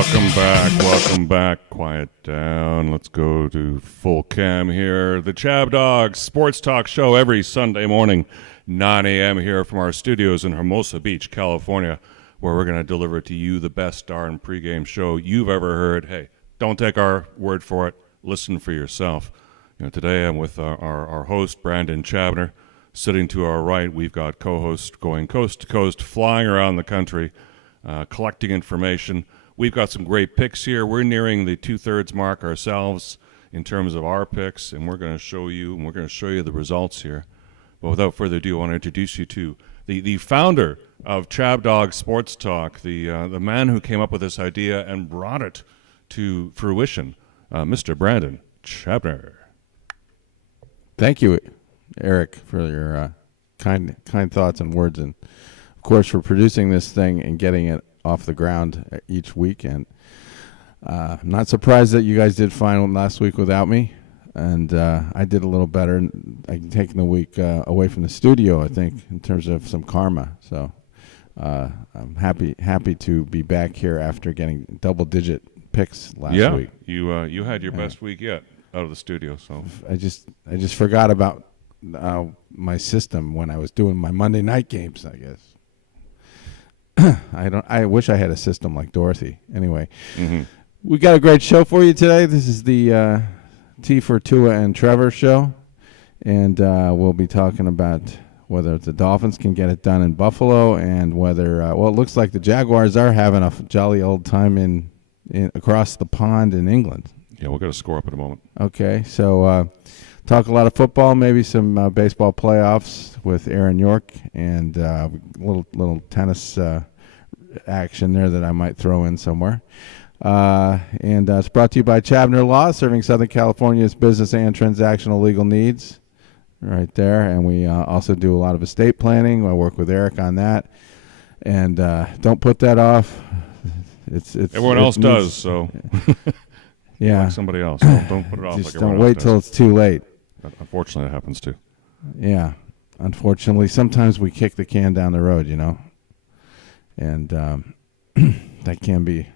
Welcome back. Quiet down. Let's go to full cam here. The ChabDog Sports Talk Show every Sunday morning, 9 a.m. here from our studios in Hermosa Beach, California, where we're going to deliver to you the best darn pregame show you've ever heard. Hey, don't take our word for it. Listen for yourself. Today I'm with our host, Brandon Chabner. Sitting to our right, we've got co-host going coast to coast, flying around the country, collecting information. We've got some great picks here. We're nearing the 2/3 mark ourselves in terms of our picks, and we're going to show you the results here. But without further ado, I want to introduce you to the founder of ChabDog Sports Talk, the man who came up with this idea and brought it to fruition, Mr. Brandon Chabner. Thank you, Eric, for your kind thoughts and words, and of course for producing this thing and getting it off the ground each week. And I'm not surprised that you guys did fine last week without me, and I did a little better. I'm taking the week away from the studio, I think, in terms of some karma. So I'm happy to be back here after getting double-digit picks last week. You had your best week yet out of the studio. So I just forgot about my system when I was doing my Monday night games, I guess. I wish I had a system like Dorothy. Anyway, we got a great show for you today. This is the T for Tua and Trevor show, and we'll be talking about whether the Dolphins can get it done in Buffalo, and whether it looks like the Jaguars are having a jolly old time in across the pond in England. Yeah, we'll get a score up in a moment. Okay, so talk a lot of football, maybe some baseball playoffs with Aaron York, and little tennis action there that I might throw in somewhere. And it's brought to you by Chabner Law, serving Southern California's business and transactional legal needs. Right there, and we also do a lot of estate planning. I work with Eric on that, and don't put that off. It's everyone else does, so yeah, like somebody else. Don't put it off. Just like don't wait till it's too late. Unfortunately, that happens too. Yeah, unfortunately, sometimes we kick the can down the road, and that can be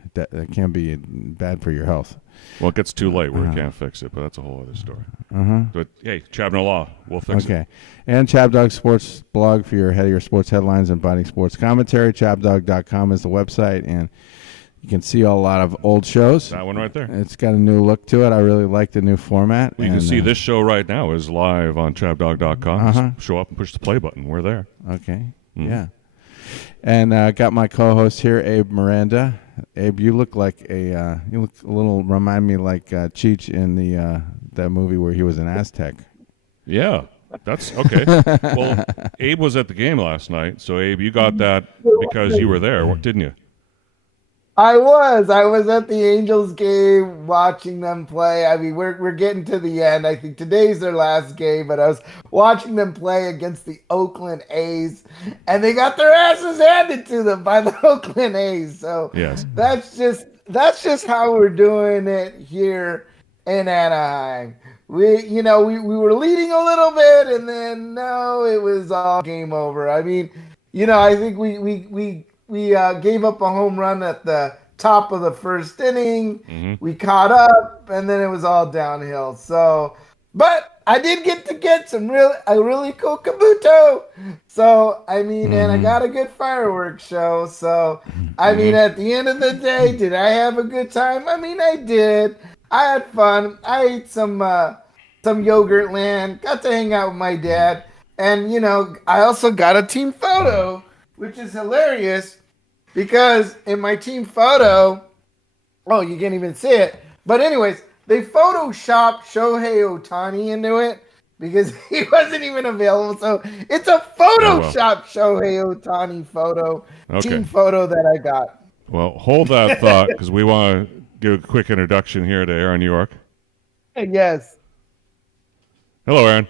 bad for your health. Well, it gets too late where we can't fix it, but that's a whole other story. But hey, Chabner Law, we'll fix it. Okay, and ChabDog Sports blog for your sports headlines and biting sports commentary. ChabDog.com is the website, and you can see a lot of old shows. That one right there. It's got a new look to it. I really like the new format. Well, you can see this show right now is live on ChabDog.com. Just show up and push the play button. We're there. Okay, yeah. And got my co-host here, Abe Miranda. Abe, you look like remind me like Cheech in that movie where he was an Aztec. Yeah, that's okay. Well, Abe was at the game last night, so Abe, you got that because you were there, didn't you? I was at the Angels game watching them play. I mean, we're getting to the end. I think today's their last game, but I was watching them play against the Oakland A's, and they got their asses handed to them by the Oakland A's. So yes, that's just how we're doing it here in Anaheim. We were leading a little bit, and then no, it was all game over. I mean, I think we gave up a home run at the top of the first inning. We caught up, and then it was all downhill. So, but I did get some really cool kabuto. So, I mean, and I got a good fireworks show. So, I mean, at the end of the day, did I have a good time? I mean, I did. I had fun. I ate some yogurt land, got to hang out with my dad. And, I also got a team photo, which is hilarious because in my team photo, you can't even see it. But anyways, they photoshopped Shohei Ohtani into it because he wasn't even available. So it's a Photoshop Shohei Ohtani photo, team photo that I got. Well, hold that thought because we want to give a quick introduction here to Aaron York. Yes. Hello, Aaron.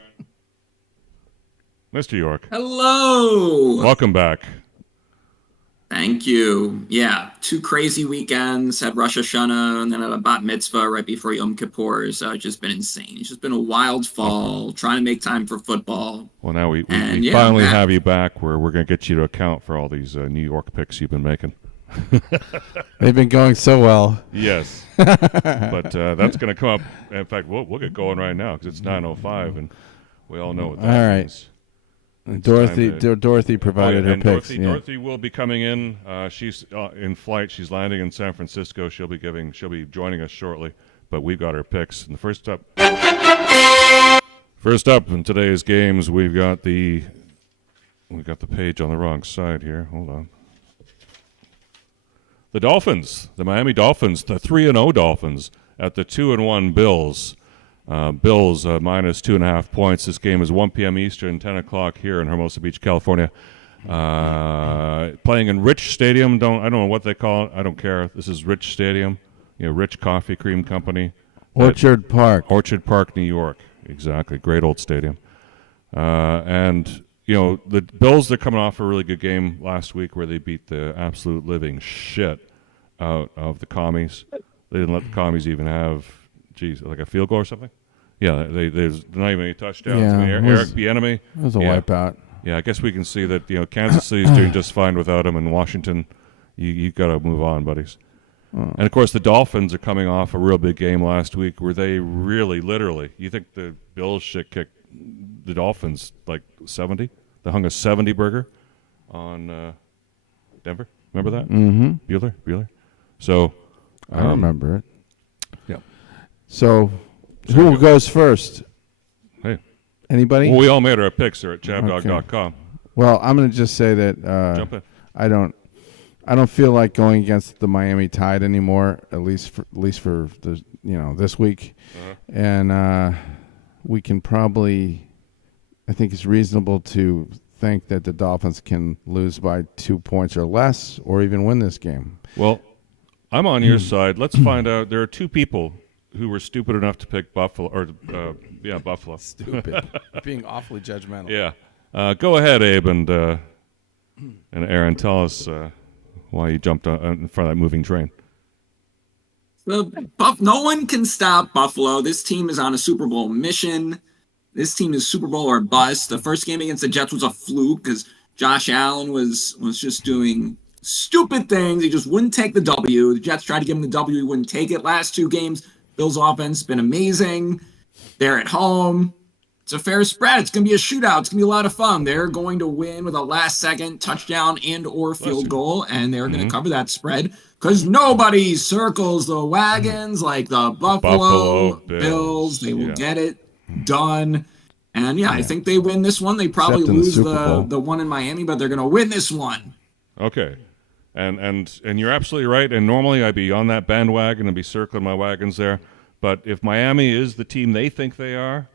Mr. York. Hello. Welcome back. Thank you. Yeah, 2 crazy weekends. Had Rosh Hashanah and then a bat mitzvah right before Yom Kippur. So it's just been insane. It's just been a wild fall, trying to make time for football. Well, now we finally have you back where we're going to get you to account for all these New York picks you've been making. They've been going so well. Yes. But that's going to come up. In fact, we'll get going right now because it's 9:05, and we all know what that All right. means. Dorothy provided her picks. Dorothy will be coming in. She's in flight. She's landing in San Francisco. She'll be joining us shortly. But we've got her picks. And first up in today's games, we've got the page on the wrong side here. Hold on. The Dolphins, the Miami Dolphins, the 3-0 Dolphins at the 2-1 Bills. Bills minus 2.5 points. This game is 1 p.m. Eastern, 10 o'clock here in Hermosa Beach, California. Playing in Rich Stadium. I don't know what they call it. I don't care. This is Rich Stadium. Rich Coffee Cream Company. Orchard Park, New York. Exactly. Great old stadium. And the Bills, they're coming off a really good game last week where they beat the absolute living shit out of the commies. They didn't let the commies even have, like a field goal or something. Yeah, there's not even any touchdowns. Yeah, Eric Bieniemy. It was a wipeout. Yeah, I guess we can see that Kansas City's doing just fine without him, and Washington, you got to move on, buddies. Oh. And of course, the Dolphins are coming off a real big game last week where they really, literally, you think the Bills shit kicked the Dolphins like 70? They hung a 70 burger on Denver. Remember that? Mm-hmm. Bueller. So I remember it. Yeah. So who goes first? Hey. Anybody? Well, we all made our picks here at chabdog.com. Okay. Well, I'm going to just say that Jump in. I don't feel like going against the Miami Tide anymore, at least for the this week. Uh-huh. And we can probably, I think it's reasonable to think that the Dolphins can lose by 2 points or less, or even win this game. Well, I'm on your side. Let's find out. There are two people who were stupid enough to pick Buffalo, Buffalo. Stupid. Being awfully judgmental. Yeah. Go ahead, Abe, and Aaron, tell us why you jumped in front of that moving train. No one can stop Buffalo. This team is on a Super Bowl mission. This team is Super Bowl or bust. The first game against the Jets was a fluke because Josh Allen was just doing stupid things. He just wouldn't take the W. The Jets tried to give him the W. He wouldn't take it. Last two games, Bills' offense has been amazing. They're at home. It's a fair spread. It's going to be a shootout. It's going to be a lot of fun. They're going to win with a last-second touchdown and or field goal, and they're going to cover that spread because nobody circles the wagons like the Buffalo Bills. They will get it done. And, I think they win this one. They probably lose the one in Miami, but they're going to win this one. Okay. And you're absolutely right. And normally I'd be on that bandwagon and be circling my wagons there. But if Miami is the team they think they are,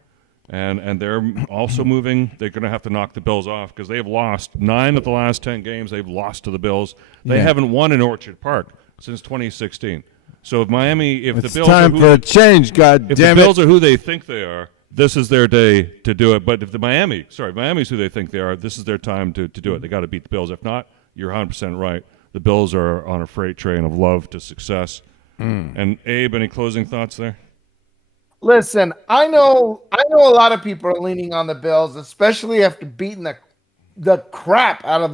and they're also moving, they're going to have to knock the Bills off because they have lost 9 of the last 10 games. They've lost to the Bills. They haven't won in Orchard Park since 2016. So if the Bills time for a change, God if damn the it. Bills are who they think they are, this is their day to do it. But if Miami's who they think they are, this is their time to do it. They got to beat the Bills. If not, you're 100% right. The Bills are on a freight train of love to success. And Abe, any closing thoughts there? Listen, I know a lot of people are leaning on the Bills, especially after beating the crap out of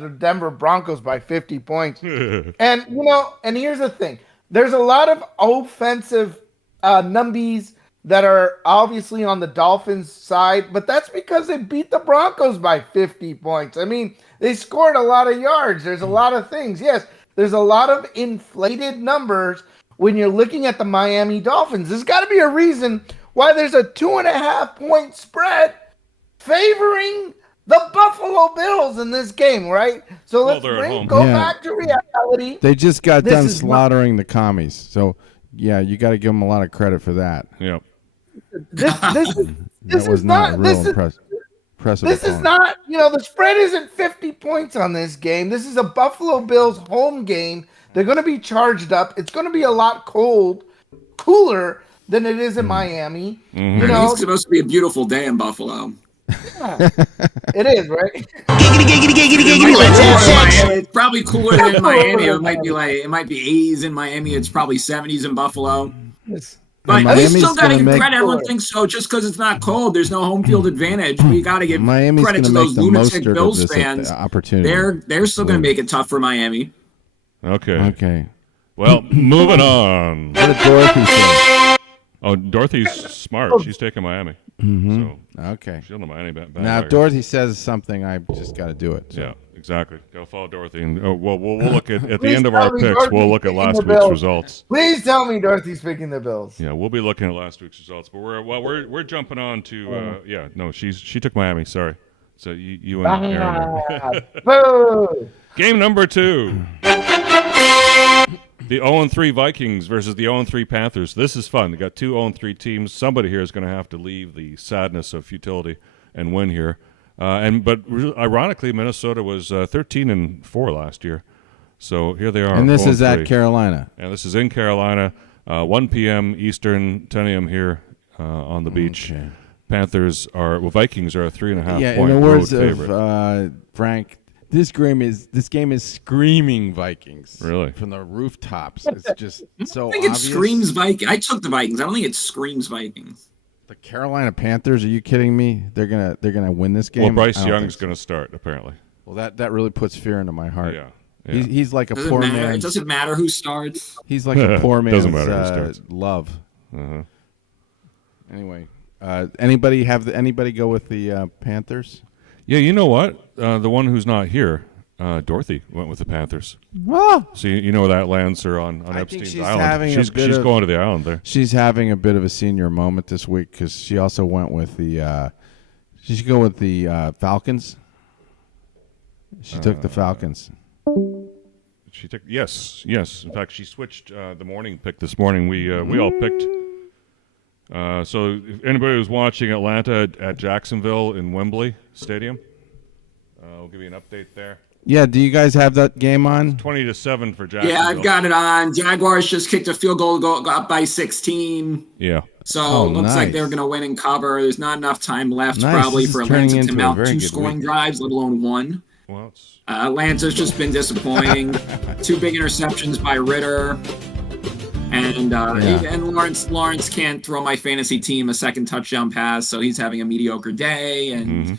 the Denver Broncos by 50 points. And and here's the thing. There's a lot of offensive numbies that are obviously on the Dolphins side, but that's because they beat the Broncos by 50 points. I mean, they scored a lot of yards. There's a lot of things. Yes, there's a lot of inflated numbers when you're looking at the Miami Dolphins. There's got to be a reason why there's a 2.5 point spread favoring the Buffalo Bills in this game, right? So let's go back to reality. They just got done slaughtering the commies. So, you got to give them a lot of credit for that. Yeah. This is not the spread isn't 50 points on this game. This is a Buffalo Bills home game. They're going to be charged up. It's going to be a lot cooler than it is in Miami. Mm-hmm. It's supposed to be a beautiful day in Buffalo. Yeah, it is, right? It's probably cooler than Miami. It might be 80s in Miami. It's probably 70s in Buffalo. But they still got to give credit. Everyone thinks so just because it's not cold. There's no home field advantage. But you got to give credit to those lunatic Bills fans. Opportunity. They're still going to make it tough for Miami. Okay. Okay. Well, moving on. What did Dorothy say? Oh, Dorothy's smart. She's taking Miami. So Okay. she'll know Miami back. Now, if Dorothy says something, I just got to do it. So. Yeah, exactly. Go follow Dorothy. And we'll look at the Please end of tell our me picks. Dorothy's We'll look at picking last the week's Bills. results. Please tell me Dorothy's picking the Bills. Yeah, we'll be looking at last week's results. But we're jumping on to she took Miami. Sorry. So you and Aaron. Boo! Game number 2. The 0-3 Vikings versus the 0-3 Panthers. This is fun. They got 2 0-3 teams. Somebody here is going to have to leave the sadness of futility and win here. But ironically, Minnesota was 13-4 last year. So here they are. And this is 0-3. at Carolina. And this is in Carolina, 1 p.m. Eastern, 10 a.m. here on the beach. Okay. Vikings are a 3.5 point in the words road favorite. of Frank, this game is screaming Vikings. Really? From the rooftops. It's just so I think obvious. it screams Vikings. I took the Vikings. I don't think it screams Vikings. The Carolina Panthers, are you kidding me? They're gonna win this game? Well, Bryce I don't Young's think so. going to start, apparently. Well, that really puts fear into my heart. Yeah. He's like a Doesn't poor matter. man. It doesn't matter who starts. He's like a poor man's Doesn't matter who starts. love. Uh-huh. Anyway, anybody go with the Panthers? Yeah, you know what? The one who's not here, Dorothy, went with the Panthers. Oh, So you know where that lands her on I think Epstein's she's Island. having a She's bit of- going to the island there. she's having a bit of a senior moment this week because she also went with the. She should go with the Falcons. She took the Falcons. She took yes. In fact, she switched the morning pick this morning. We all picked. So if anybody was watching Atlanta at Jacksonville in Wembley Stadium, I'll give you an update there. Yeah, do you guys have that game on? 20-7 for Jacksonville. Yeah, I've got it on. Jaguars just kicked a field goal, go up by 16. Yeah. So it looks nice. like they're going to win and cover. There's not enough time left Nice. probably This for is turning Atlanta to into a mount very 2 good scoring week. drives, let alone 1. Well, it's Atlanta's just been disappointing. 2 big interceptions by Ritter. And Lawrence can't throw my fantasy team a second touchdown pass, so he's having a mediocre day. And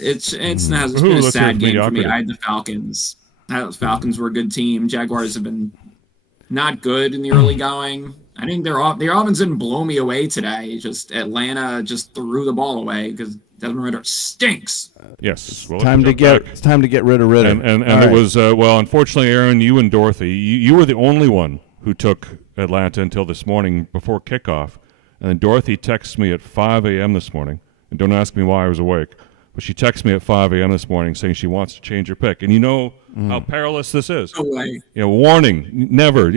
it's been a let's hear sad game for me. mediocrity. I had the Falcons. The Falcons were a good team. Jaguars have been not good in the early going. I think their offense didn't blow me away today. Just Atlanta just threw the ball away because Desmond Ritter stinks. yes. Well, It's time to get rid of Ritter. And All it right. was unfortunately, Aaron, you and Dorothy, you were the only one who took Atlanta until this morning before kickoff, and then Dorothy texts me at 5 a.m. this morning, and don't ask me why I was awake, but she texts me at 5 a.m. this morning saying she wants to change her pick, and you know how perilous this is. No way. Warning: never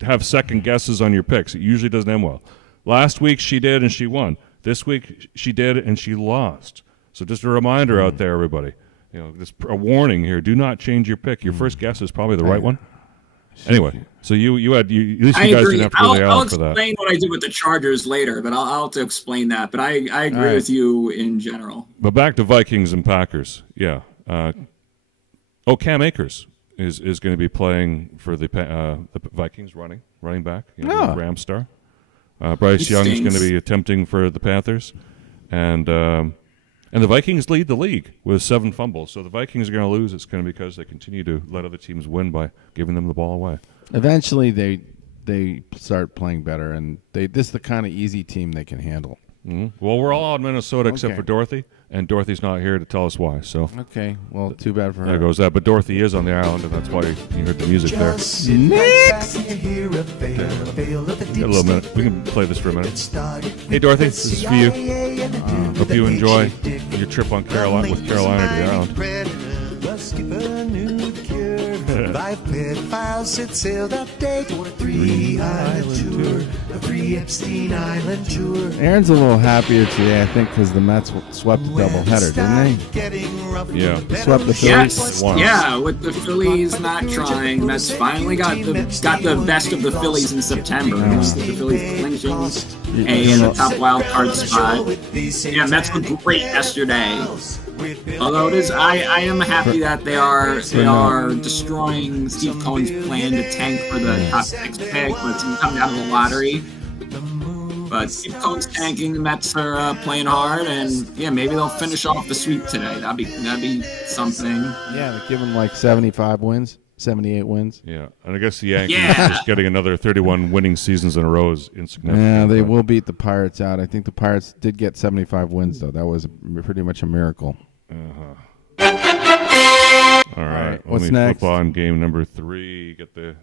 have second guesses on your picks. It usually doesn't end well. Last week she did and she won. This week she did and she lost. So just a reminder out there, everybody. Just a warning here: do not change your pick. Your first guess is probably the right one. Anyway, so you at least I you guys agree. didn't have to go to the I'll island for that. explain what I did with the Chargers later, but I'll have to explain that. But I agree right. with you in general. But back to Vikings and Packers. Yeah. Cam Akers is going to be playing for the Vikings, running back, Oh. Ram star. Bryce He Young is going to stinks. be attempting for the Panthers, and the Vikings lead the league with 7 fumbles. So the Vikings are going to lose. It's going to be because they continue to let other teams win by giving them the ball away. Eventually, they start playing better, and this is the kind of easy team they can handle. Well, we're all on Minnesota except Okay. for Dorothy, and Dorothy's not here to tell us why. So Okay, well, too bad for her. there goes that. But Dorothy is on the island, and that's why you heard the music there. Just sit back and hear a fail of the Got deep a little minute. state. We can play this for a minute. Started Hey, Dorothy, with this is for you. CIA and the dude Hope with you the enjoy H.D. your trip on Carolina with Carolina to the island. The skipper knew the cure. 5 pedophiles set sail that day on a 3-island tour. A 3 Epstein Island tour. Aaron's a little happier today, I think, because the Mets swept the doubleheader, didn't they? Yeah. Swept the Phillies. Yes, Once. yeah. With the Phillies not trying, Mets finally got the best of the Phillies in September. With the Phillies clinching in the top wild card spot. Yeah, Mets looked great yesterday. Although I am happy that they are destroying Steve Cohen's plan to tank for the top 6 pick, but it's coming out of the lottery. But Steve Cohen's tanking. The Mets are playing hard, and yeah, maybe they'll finish off the sweep today. That'd be something. Yeah, they're giving like 75 wins, 78 wins. Yeah, and I guess the Yankees just getting another 31 winning seasons in a row is insignificant. Yeah, they will beat the Pirates out. I think the Pirates did get 75 wins, though. That was pretty much a miracle. All right, what's let me next? flip on game number 3. Get the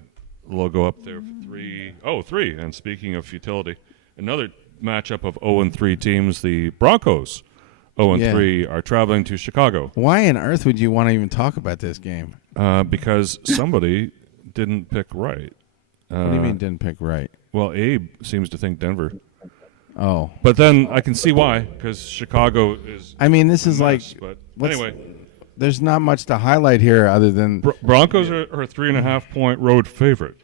logo up there for 3. Oh, 3. And speaking of futility, another matchup of 0-3 teams. The Broncos, 0-3, are traveling to Chicago. Why on earth would you want to even talk about this game? Because somebody didn't pick right. What do you mean didn't pick right? Well, Abe seems to think Denver. Oh. But then I can see why, because Chicago is. I mean, this is mess, like. But anyway. There's not much to highlight here other than. Broncos are a 3.5-point road favorite.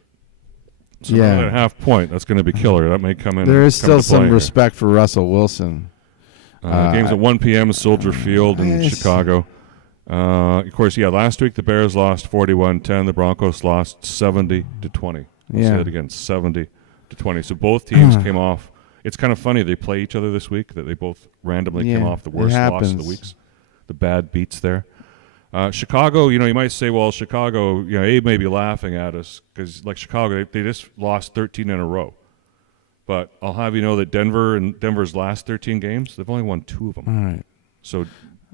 So another half point, that's going to be killer. That may come in. There is still some respect for Russell Wilson. Games at 1 p.m. Soldier Field in Chicago. Of course, last week the Bears lost 41-10. The Broncos lost 70-20. I'll say it again, 70-20. So both teams came off. It's kind of funny they play each other this week, that they both randomly came off the worst loss of the weeks. The bad beats there. Chicago, you might say, well, Chicago, Abe may be laughing at us because, like Chicago, they just lost 13 in a row. But I'll have you know that Denver's last 13 games, they've only won 2 of them. All right. So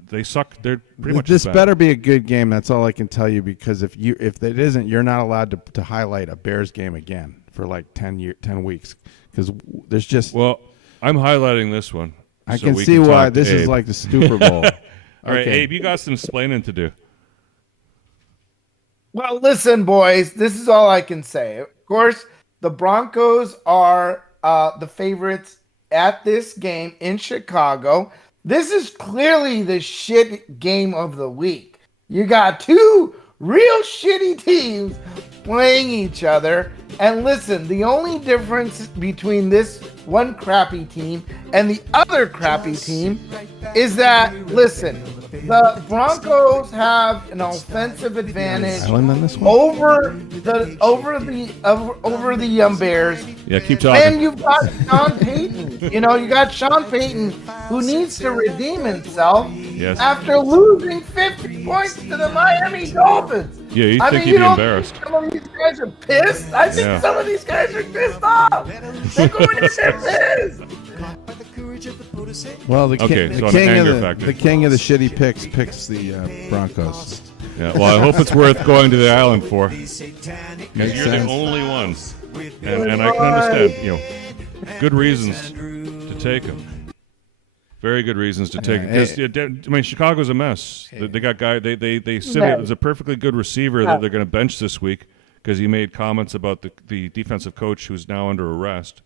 they suck. They're pretty much this better be a good game. That's all I can tell you, because if it isn't, you're not allowed to highlight a Bears game again for like 10 weeks, because there's just. Well, I'm highlighting this one. I can see why this is like the Super Bowl. All right, Abe, you got some explaining to do. Well, listen, boys, this is all I can say. Of course, the Broncos are the favorites at this game in Chicago. This is clearly the shit game of the week. You got 2 real shitty teams playing each other. And listen, the only difference between this one crappy team and the other crappy team is that, listen, the Broncos have an offensive advantage over the Bears. Yeah, keep talking. And you've got Sean Payton. You got Sean Payton, who needs to redeem himself after losing 50 points to the Miami Dolphins. Yeah, you think he'd be embarrassed. Some of these guys are pissed. I think some of these guys are pissed off. They're going in there pissed. Well, the king of the shitty picks the Broncos. Yeah, well, I hope it's worth going to the island for. Because you're the only one, and I can understand. Good reasons to take him. Very good reasons to take him. Because Chicago's a mess. They got They sit as a perfectly good receiver that they're going to bench this week because he made comments about the defensive coach who's now under arrest.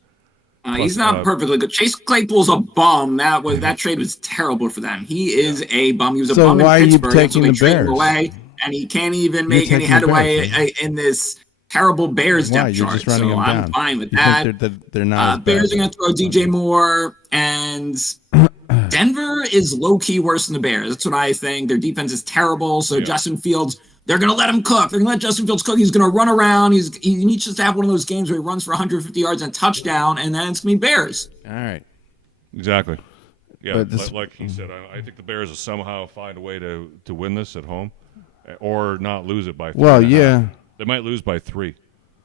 He's not perfectly good. Chase Claypool's a bum. That trade was terrible for them. He is a bum. He was a bum in Pittsburgh. Why are you taking the Bears? Away, and he can't even make any headway in this terrible Bears depth chart. So I'm fine with that. They're not. Bears are going to throw DJ Moore, and Denver is low-key worse than the Bears. That's what I think. Their defense is terrible. So Justin Fields, they're going to let him cook. They're going to let Justin Fields cook. He's going to run around. He needs to have one of those games where he runs for 150 yards and a touchdown, and then it's going to be Bears. All right. Exactly. Yeah, like he said, I think the Bears will somehow find a way to win this at home or not lose it by 3. Well, yeah. They might lose by 3.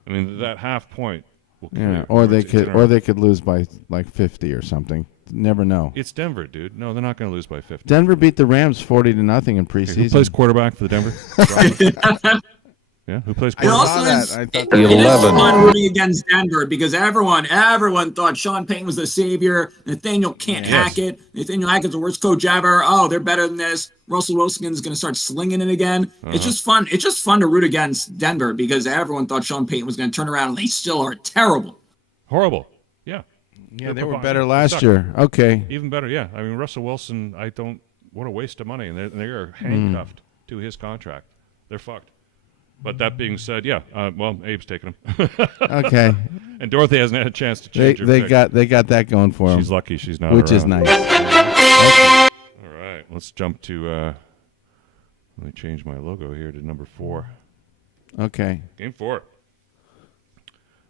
I mean, that half point will kill you. Or they could lose by like 50 or something. Never know. It's Denver, dude. No, they're not going to lose by 50. Denver beat the Rams 40-0 in preseason. Okay, who plays quarterback for the Denver? Yeah, who plays quarterback? It is fun rooting against Denver because everyone thought Sean Payton was the savior. Nathaniel can't hack it. Nathaniel Hackett's the worst coach ever. Oh, they're better than this. Russell Wilson's going to start slinging it again. It's just fun. It's just fun to root against Denver because everyone thought Sean Payton was going to turn around, and they still are terrible. Horrible. Yeah. Yeah, they were better last year. Okay. Even better, yeah. I mean, Russell Wilson, what a waste of money. And they are handcuffed to his contract. They're fucked. But that being said, Abe's taking him. Okay. And Dorothy hasn't had a chance to change her pick. They got that going for them. She's lucky she's not Which around. is nice. Okay. All right, let's jump to, let me change my logo here to number 4. Okay. Game 4.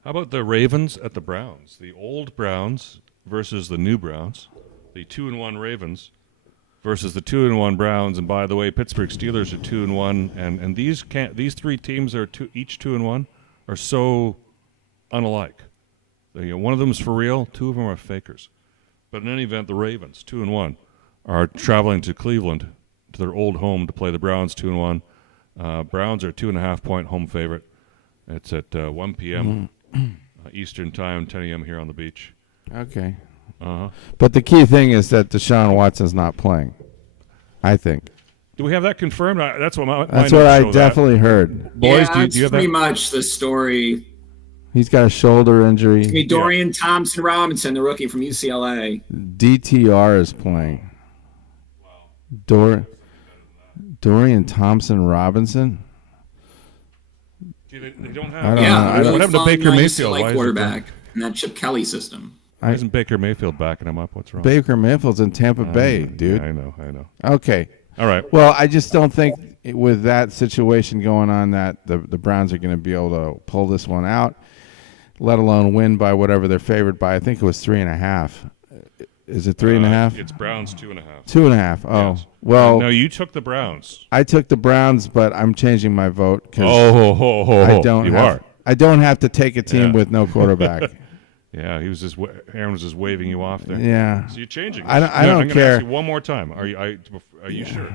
How about the Ravens at the Browns? The old Browns versus the new Browns, the 2-1 Ravens versus the 2-1 Browns. And by the way, Pittsburgh Steelers are 2-1, and these three teams are each 2-1 are so unalike. One of them is for real, two of them are fakers. But in any event, the Ravens 2-1 are traveling to Cleveland, to their old home, to play the Browns 2-1. Browns are 2.5-point home favorite. It's at 1 p.m. Eastern time, 10 a.m. here on the beach. Okay. Uh-huh. But the key thing is that Deshaun Watson's not playing, I think. Do we have that confirmed? That's what my That's what I definitely heard. Boys, yeah, do you have pretty that? much the story. He's got a shoulder injury. I mean, Dorian Thompson Robinson, the rookie from UCLA. DTR is playing. Dorian Thompson Robinson? They don't have. I don't what happened to Baker Mayfield? Like quarterback in that Chip Kelly system. Why isn't Baker Mayfield backing him up? What's wrong? Baker Mayfield's in Tampa Bay, dude. Yeah, I know. Okay. All right. Well, I just don't think with that situation going on that the Browns are going to be able to pull this one out, let alone win by whatever they're favored by. I think it was 3.5. Is it 3.5? It's Browns 2.5. 2.5. Oh, Yes. well. No, you took the Browns. I took the Browns, but I'm changing my vote because I don't have to take a team with no quarterback. Yeah, Aaron was just waving you off there. Yeah. So you're changing. I don't I'm gonna care. ask you one more time. Are you sure?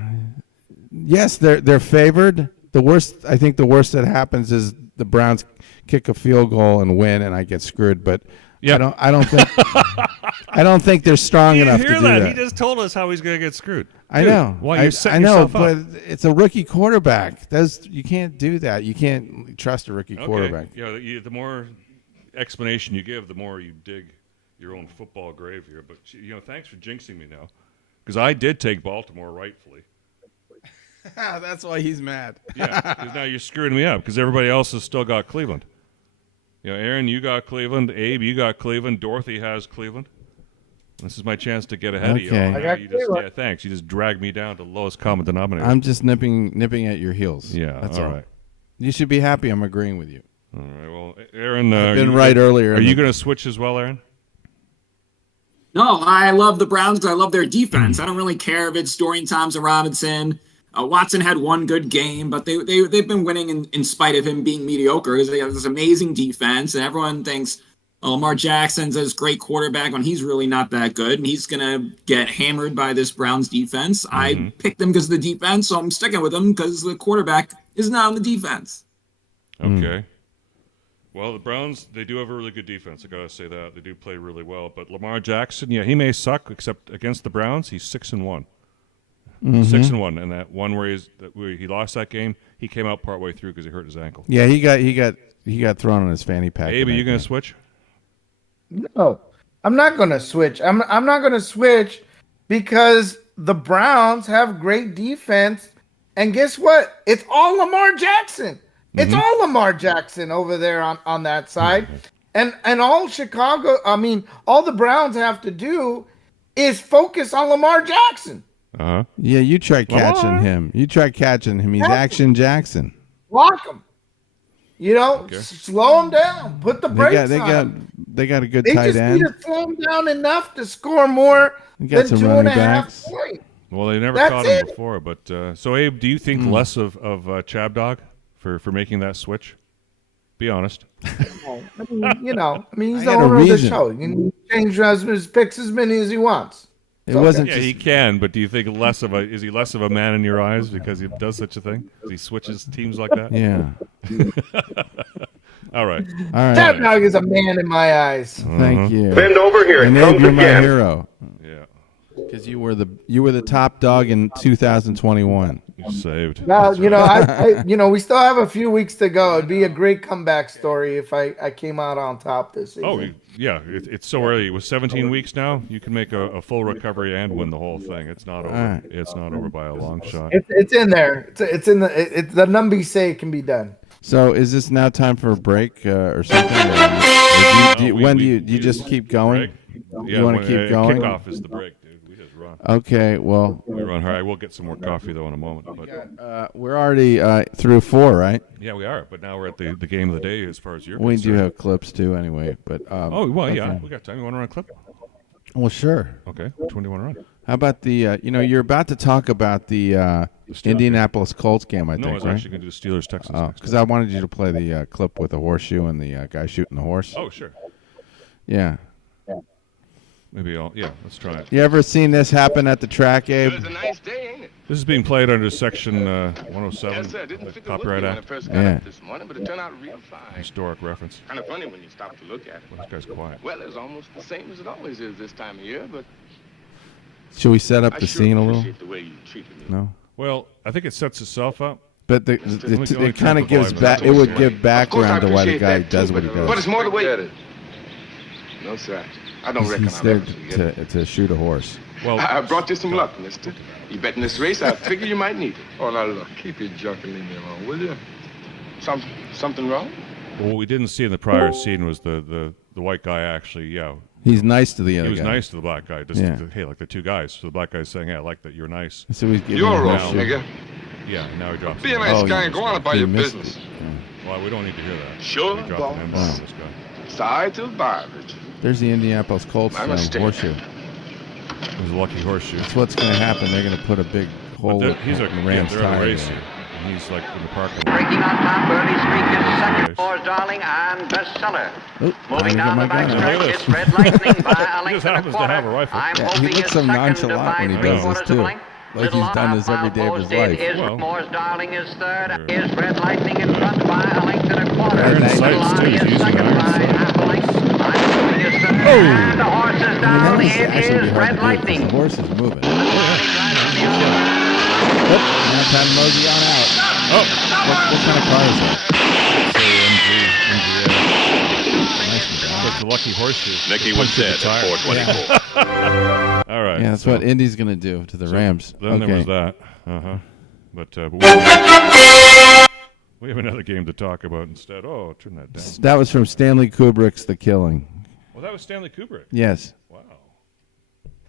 Yes, they're favored. I think the worst that happens is the Browns kick a field goal and win, and I get screwed. But Yeah. I don't think they're strong enough to do that. He just told us how he's going to get screwed. I know. Why you're setting I know, yourself up. but it's a rookie quarterback. You can't do that. You can't trust a rookie quarterback. Yeah, the more explanation you give, the more you dig your own football grave here. But thanks for jinxing me now, because I did take Baltimore rightfully. That's why he's mad. Yeah, because now you're screwing me up because everybody else has still got Cleveland. Aaron, you got Cleveland. Abe, you got Cleveland. Dorothy has Cleveland. This is my chance to get ahead of you. I got Cleveland. Thanks. You just dragged me down to the lowest common denominator. I'm just nipping at your heels. Yeah, that's all all. right. You should be happy I'm agreeing with you. All right. Well, Aaron, I've been right earlier. Are you going to switch as well, Aaron? No, I love the Browns because I love their defense. I don't really care if it's Dorian Thompson Robinson. Watson had one good game, but they've been winning in spite of him being mediocre because they have this amazing defense, and everyone thinks Lamar Jackson's this great quarterback when he's really not that good, and he's going to get hammered by this Browns defense. I picked them because of the defense, so I'm sticking with them because the quarterback is not on the defense. Okay. Well, the Browns, they do have a really good defense. I got to say that. They do play really well. But Lamar Jackson, he may suck, except against the Browns, he's 6-1. 6-1, and that one where he lost that game, he came out partway through because he hurt his ankle. Yeah, he got thrown on his fanny pack. Abe, are you going to switch? No, I'm not going to switch. I'm not going to switch because the Browns have great defense, and guess what? It's all Lamar Jackson. It's all Lamar Jackson over there on that side, and all Chicago. I mean, all the Browns have to do is focus on Lamar Jackson. Uh-huh. Yeah, you try catching him. He's Action Jackson. Block him. Slow him down. Put the brakes on. They got a good They tight just end. need to slow him down enough to score more They got than some 2.5 running backs. points. Well, they never That's caught him it. before. But so, Abe, do you think less of ChabDog for making that switch? Be honest. He's the had a owner of the reason. show. He can change his picks as many as he wants. It wasn't Yeah, just he can, but do you think is he less of a man in your eyes because he does such a thing? Does he switches teams like that? yeah. All right. All right. ChabDog is a man in my eyes. Thank you. Bend over here. And It Abe, comes you're my again. hero Yeah. because you were the top dog in 2021. You saved. Well, we still have a few weeks to go. It'd be a great comeback story if I came out on top this season. Oh, yeah. It's so early. It was 17 weeks now. You can make a full recovery and win the whole thing. It's not over. right. It's not over by a long shot. It's in there. It's in the numbies say it can be done. So is this now time for a break or something? Do you just keep going? Break? You want to keep going? Kickoff is the break, dude. We just run. Okay. Well, We run hard. We'll get some more coffee though in a moment. But we're already through 4, right? yeah, we are. But now we're at the game of the day as far as you're We concerned. do have clips too, anyway. But Oh well, yeah. okay. We got time. You want to run a clip? Well, sure. Okay. Which one do you want to run? How about the, you're about to talk about the Indianapolis Colts game, I No, I think, was right? actually going to do Steelers Texans. Because I wanted you to play the clip with the horseshoe and the guy shooting the horse. Oh, sure. Yeah. Maybe let's try it. You ever seen this happen at the track, Abe? It's a nice day, ain't it? This is being played under Section 107, Yes, sir. Didn't think it would Copyright be when I Act. first got Yeah. up this morning, but it turned out real fine. Historic reference. Kind of funny when you stop to look at it. Well, this guy's quiet. Well, it's almost the same as it always is this time of year, but Should we set up I the sure scene a little? appreciate the way you treated me. No. Well, I think it sets itself up. But Let me it kind of turn gives the back. volume It would up. give background to why the appreciate guy that, does too, what he but does. it's more the way. No, sir. I don't reckon He's I'll there ever forget it. to shoot a horse. Well, I brought you some luck, mister. You bet in this race, I figure you might need it. Oh, now look, keep your junk and leave me alone, will you? Something wrong? what we didn't see in the prior scene was the white guy actually, He's nice to the he other was guy. nice to the black guy. Just, Yeah. hey, like the two guys. So the black guy's saying, hey, I like that you're nice. So he's giving You're him a a rough shoe. nigga. Yeah, now he drops Be a the nice Oh, guy you and go on about he your missed business. it. Well, we don't need to hear that. Sure, He dropped boss. an M-bomb on this guy. Sorry to bother you. There's the Indianapolis Colts My mistake. horseshoe. It was a lucky horseshoe. That's what's going to happen. They're going to put a big hole But in he's a the Rams they're in a tire. race there. here. And he's like in the parking lot. Breaking on top, early streak is second Nice. for Darling and bestseller. Oop, Moving I down got the my gun out. backstretch, Look at it's Red Lightning by a He length just and a happens to quarter. have a rifle. I'm Yeah, he hoping looks it's so second nonchalant by when he three does this, quarters too. of a length. Like Little he's done this every day of his posted life. is Well. Moore's Darling is third. Is Red Lightning in front by a length and a quarter. Iron Little sights, too. Arnie He's is using second iron by sights. half a length. I'm hoping it's third. And the horse is I mean, down. that would It actually is be hard Red to do because Lightning. the horse is moving. Arnie driving the other. Oop, now time to mosey on out. Oh, What kind of car is that? That's the lucky horseshoe. Mickey was Punched the dead tire. at 424. All right. Yeah, that's so what Indy's going to do to the Rams. Then okay. there was that. But we have another game to talk about instead. Oh, turn that down. That was from Stanley Kubrick's The Killing. Well, that was Stanley Kubrick. Yes. Wow.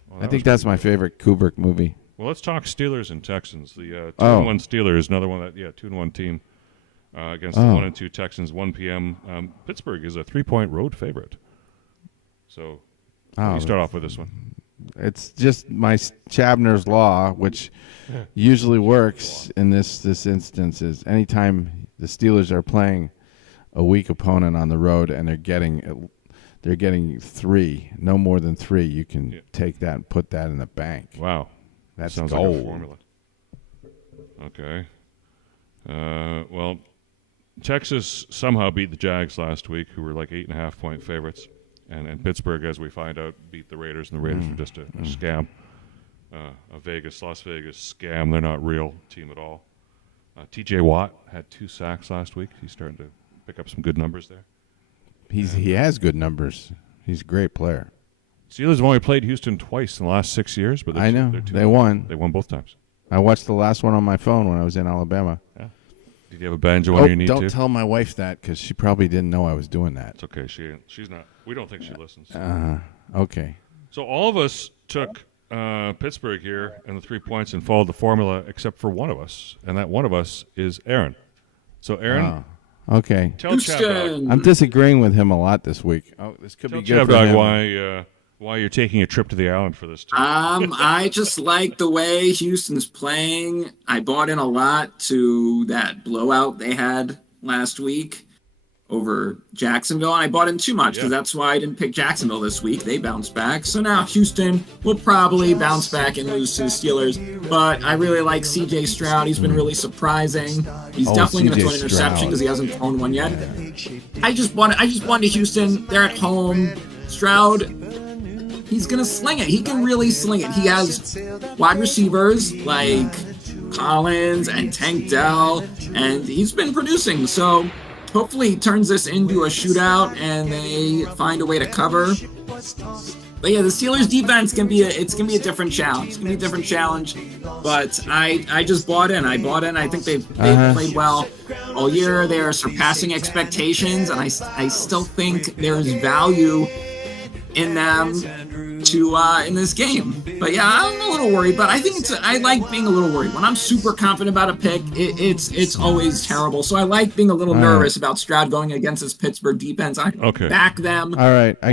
Well, I that think was that's pretty my favorite Kubrick movie. Well, let's talk Steelers and Texans. The 2-1 Oh. Steelers, another one 2-1 team against the Oh. 1-2 Texans. 1 p.m. Pittsburgh is a 3-point road favorite. So you start off with this one. It's just my Chabner's law, which usually works in this instance. Is anytime the Steelers are playing a weak opponent on the road and they're getting 3, no more than 3, you can take that and put that in the bank. Wow. That's Sounds gold. like a formula. Okay. Well, Texas somehow beat the Jags last week, who were like 8.5-point favorites. And Pittsburgh, as we find out, beat the Raiders, and the Raiders were just a scam. A Las Vegas scam. They're not real team at all. T.J. Watt had 2 sacks last week. He's starting to pick up some good numbers there. He has good numbers. He's a great player. Steelers have only played Houston twice in the last 6 years, but I know. they're They won. They won both times. I watched the last one on my phone when I was in Alabama. Yeah. Did you have a banjo on your knee don't too? tell my wife that because she probably didn't know I was doing that. It's okay. She's not. We don't think she listens. Okay. So all of us took Pittsburgh here and the 3 points and followed the formula, except for one of us, and that one of us is Aaron. So Aaron, Okay. tell ChabDog, Houston. I'm disagreeing with him a lot this week. Oh, this could tell be good for ChabDog him. why you're taking a trip to the island for this too. I just like the way Houston's playing. I bought in a lot to that blowout they had last week over Jacksonville, and I bought in too much because that's why I didn't pick Jacksonville this week. They bounced back. So now Houston will probably bounce back and lose to the Steelers. But I really like C.J. Stroud. He's been really surprising. He's definitely going to throw an C.J. interception Stroud. because he hasn't thrown one yet. I just wanted to Houston. They're at home. Stroud, he's going to sling it. He can really sling it. He has wide receivers like Collins and Tank Dell, and he's been producing. So hopefully he turns this into a shootout and they find a way to cover. But yeah, the Steelers defense can be a different challenge. It's gonna be a different challenge. But I just bought in. I think they've played well all year. They are surpassing expectations, and I still think there's value in them in this game. But yeah, I'm a little worried. But I think I like being a little worried. When I'm super confident about a pick, it's always terrible. So I like being a little nervous about Stroud going against this Pittsburgh defense. I back them. All right, I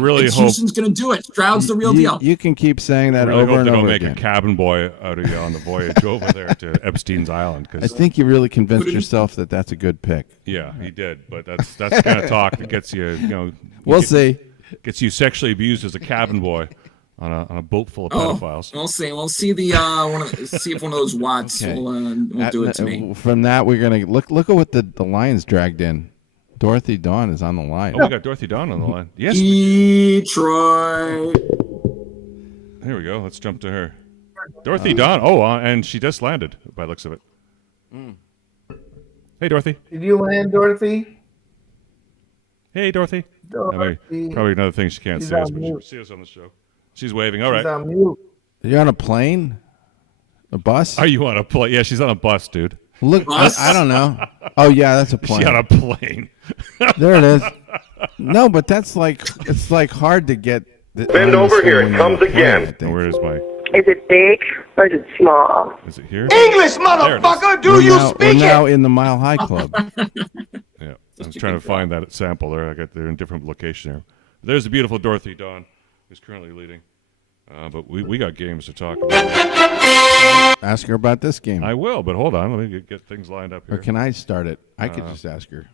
really hope Houston's going to do it. Stroud's the real deal. You can keep saying that really over hope and they over don't make again. a cabin boy out of you on the voyage over there to Epstein's Island. I think you really convinced yourself that that's a good pick. Yeah, he did. But that's the kind of talk that gets you. We'll see. Gets you sexually abused as a cabin boy on a boat full of pedophiles. We'll see. We'll see see if one of those Watts will do it to me. From that, we're gonna look at what the Lions dragged in. Dorothy Dawn is on the line. Oh, we got Dorothy Dawn on the line. Yes. Detroit. Here we go. Let's jump to her. Dorothy Dawn. Oh, and she just landed by the looks of it. Hey, Dorothy. Did you land, Dorothy? Hey, Dorothy. Dorothy. Probably another thing she can't say is when she sees us on the show. She's waving. All right. She's on mute. You're on a plane? A bus? Are you on a plane? Yeah, she's on a bus, dude. Look, I don't know. Oh, yeah, that's a plane. She's on a plane. There it is. No, but it's like hard to get. Bend over here. It comes again. Where is my... Is it big or is it small? Is it here? English, motherfucker! Do you speak We're it? now in the Mile High Club. Yeah, I'm trying to find that sample there. They're in different location there. There's the beautiful Dorothy Dawn, who's currently leading. But we got games to talk about. Ask her about this game. I will, but hold on. Let me get things lined up here. Or can I start it? I could just ask her.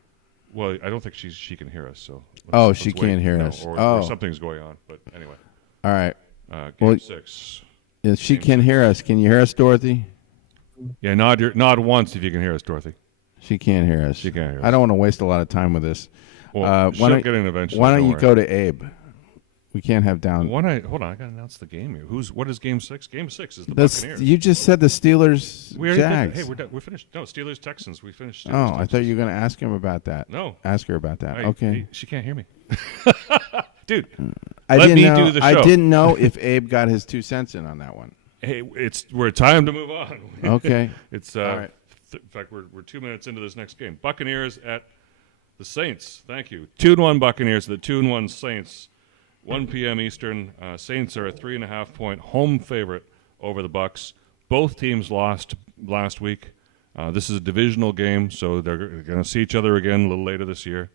Well, I don't think she can hear us. So she can't hear us. Or something's going on. But anyway. All right. Game 6. If she can hear us, can you hear us, Dorothy? Yeah, nod once if you can hear us, Dorothy. She can't hear us. She can't hear us. I don't want to waste a lot of time with this. Well, she'll get in eventually. Why don't you go to Abe? We can't have down. Hold on, I got to announce the game here. What is Game 6? Game 6 is the Buccaneers. You just said the Steelers. We already Jags. Hey, we're finished. No, Steelers Texans. We finished. Steelers, I thought you were going to ask him about that. No, ask her about that. Okay. She can't hear me, dude. Let me do the show. I didn't know if Abe got his 2 cents in on that one. Hey, we're time to move on. Okay. It's all right. In fact, we're 2 minutes into this next game. Buccaneers at the Saints. Thank you. 2-1 Buccaneers. The 2-1 Saints. 1 p.m. Eastern. Saints are a 3.5-point home favorite over the Bucs. Both teams lost last week. This is a divisional game, so they're going to see each other again a little later this year.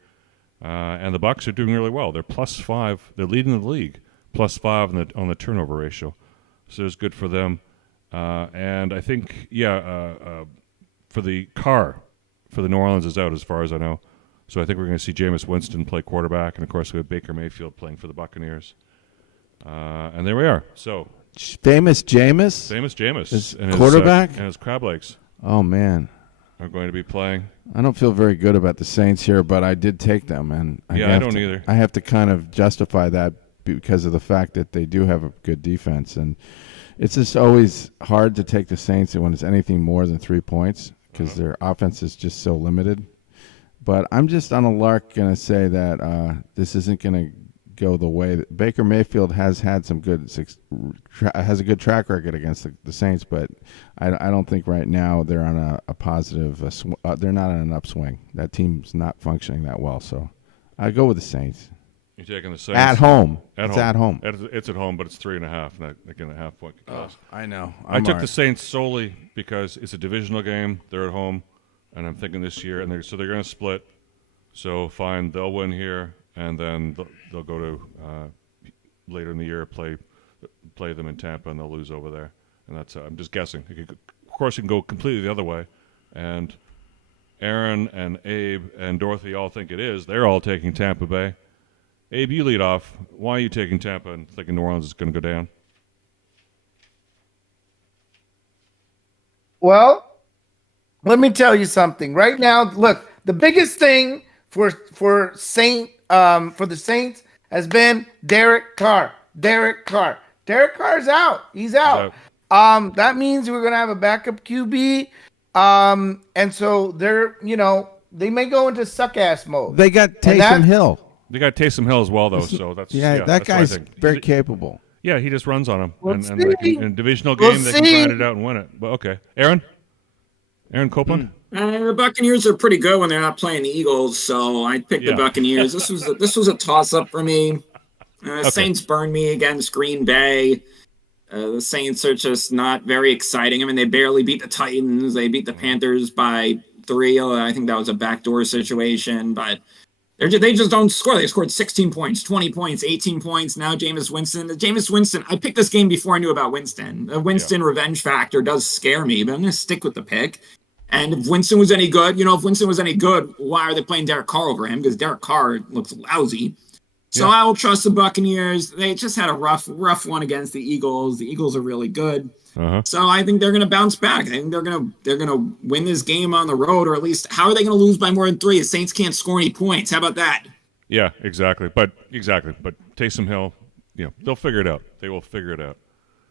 And the Bucs are doing really well. They're +5. They're leading the league. +5 on the turnover ratio. So it's good for them. And I think, for the car for the New Orleans is out as far as I know. So I think we're going to see Jameis Winston play quarterback. And, of course, we have Baker Mayfield playing for the Buccaneers. And there we are. So Famous Jameis? Famous Jameis. His quarterback? And his crab legs. Oh, man. Are going to be playing. I don't feel very good about the Saints here, but I did take them. And I don't either. I have to kind of justify that because of the fact that they do have a good defense. And it's just always hard to take the Saints when it's anything more than 3 points because their offense is just so limited. But I'm just on a lark going to say that this isn't going to go the way that Baker Mayfield has had some good has a good track record against the Saints, but I don't think right now they're on a positive. They're not on an upswing. That team's not functioning that well, so I go with the Saints. You're taking the Saints at home. It's at home. It's at home, but it's 3.5. Not again a half-point cost. I know. I took the Saints solely because it's a divisional game. They're at home, and I'm thinking this year, and they're going to split. So fine, they'll win here, and then they'll go to later in the year play them in Tampa, and they'll lose over there. And that's I'm just guessing. Of course, it can go completely the other way, and Aaron and Abe and Dorothy all think it is. They're all taking Tampa Bay. Abe, you lead off. Why are you taking Tampa and thinking New Orleans is going to go down? Well, let me tell you something. Right now, look, the biggest thing for the Saints has been Derek Carr. Derek Carr's out. He's out. That means we're going to have a backup QB. And so they may go into suck-ass mode. They got Taysom Hill. They got Taysom Hill as well, though. So that's that guy's very capable. Yeah, he just runs on him. And in a divisional game, they can grind it out and win it. But okay, Aaron Copeland. The Buccaneers are pretty good when they're not playing the Eagles, so I picked the Buccaneers. This was a toss-up for me. Saints burned me against Green Bay. The Saints are just not very exciting. I mean, they barely beat the Titans. They beat the Panthers by 3. I think that was a backdoor situation, but they just don't score. They scored 16 points, 20 points, 18 points. Now Jameis Winston. I picked this game before I knew about Winston. The Winston revenge factor does scare me, but I'm going to stick with the pick. And if Winston was any good, why are they playing Derek Carr over him? Because Derek Carr looks lousy. So I will trust the Buccaneers. They just had a rough one against the Eagles. The Eagles are really good. So I think they're going to bounce back. I think they're going to win this game on the road, or at least how are they going to lose by more than 3? The Saints can't score any points. How about that? Yeah, exactly. But Taysom Hill, they'll figure it out. They will figure it out.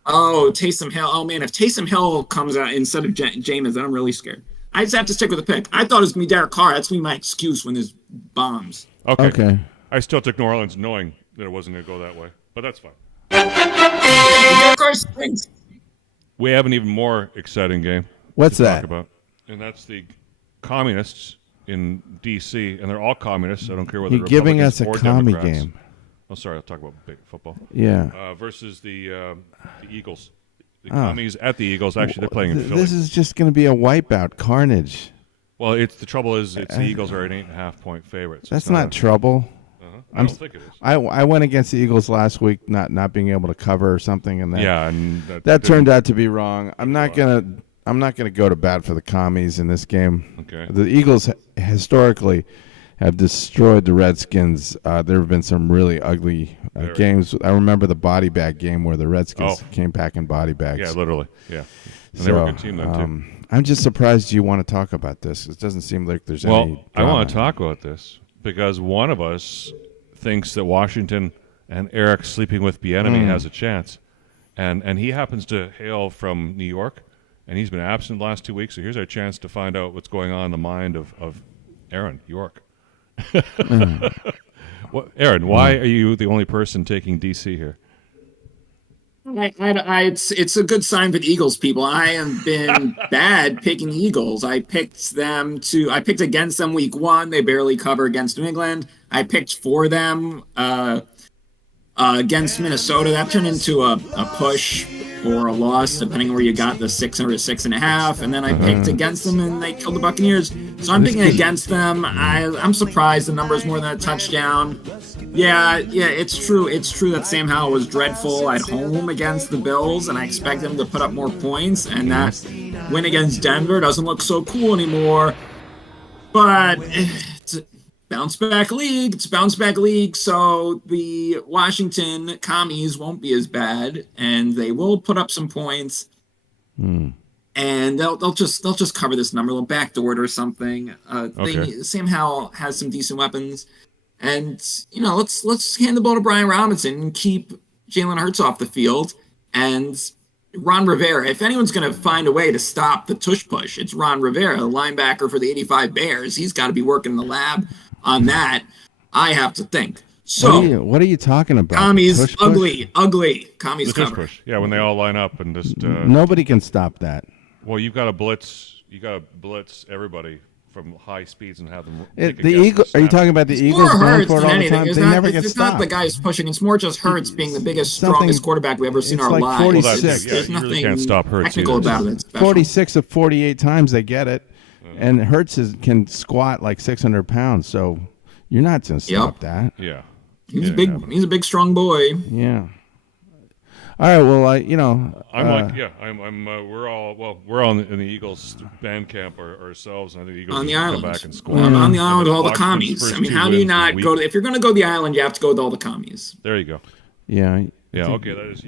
Oh, Taysom Hill. Oh, man, if Taysom Hill comes out instead of Jameis, then I'm really scared. I just have to stick with the pick. I thought it was going to be Derek Carr. That's going to be my excuse when there's bombs. Okay. I still took New Orleans knowing that it wasn't going to go that way, but that's fine. Derek Carr stinks. We have an even more exciting game. What's that? Talk about, and that's the communists in D.C., and they're all communists. I don't care whether you're giving us a commie Democrats. game. Oh, sorry, I'll talk about big football. Yeah. Versus the Eagles. The commies at the Eagles. Actually, they're playing in Philly. This is just going to be a wipeout, carnage. Well, the trouble is the Eagles are an 8.5-point favorite. So that's not trouble. I don't think it is. I went against the Eagles last week, not being able to cover or something, and that turned out to be wrong. I'm not gonna go to bat for the commies in this game. Okay. The Eagles historically have destroyed the Redskins. There have been some really ugly games. I remember the body bag game where the Redskins came back in body bags. Yeah, literally. Yeah. And they were a good team then too. I'm just surprised you want to talk about this. It doesn't seem like there's any drama. I want to talk about this because one of us thinks that Washington and Eric sleeping with Bieniemy has a chance. And he happens to hail from New York, and he's been absent the last 2 weeks, so here's our chance to find out what's going on in the mind of Aaron York. Well, Aaron, why are you the only person taking DC here? It's a good sign for the Eagles, people. I have been bad picking the Eagles. I picked against them week 1. They barely cover against New England. I picked for them against Minnesota. That turned into a push or a loss, depending on where you got the 6 or 6.5. And then I picked against them, and they killed the Buccaneers. So I'm picking against them. I'm surprised the number is more than a touchdown. Yeah, it's true. It's true that Sam Howell was dreadful at home against the Bills, and I expect them to put up more points. And that win against Denver doesn't look so cool anymore. But it's a bounce back league. It's a bounce back league, so the Washington commies won't be as bad, and they will put up some points. And they'll just cover this number. They'll backdoor it or something. Sam Howell has some decent weapons. And, let's hand the ball to Brian Robinson and keep Jalen Hurts off the field. And Ron Rivera, if anyone's going to find a way to stop the tush push, it's Ron Rivera, the linebacker for the 85 Bears. He's got to be working in the lab on that, I have to think. So what are you talking about? Commies, ugly. Commies the cover. Push. Yeah, when they all line up and just... nobody can stop that. Well, you've got to blitz. You got to blitz everybody from high speeds and have them. The Eagles. Are you talking about the Eagles going for it all the time? They never get stopped. It's not the guys pushing. It's more just Hurts being the biggest, strongest quarterback we've ever seen in our lives. 46. There's you nothing really can't stop Hurts technical about it. 46 of 48 times they get it, and Hurts can squat like 600 pounds. So you're not going to stop that. Yeah. He's big. He's a big, strong boy. Yeah. All right. Well, we're all in the Eagles band camp ourselves, and I think the Eagles on the come island. back and score. On the island with all the commies. I mean, how do you not go to? If you're going to go to the island, you have to go with all the commies. There you go. Yeah. Yeah. Okay. That is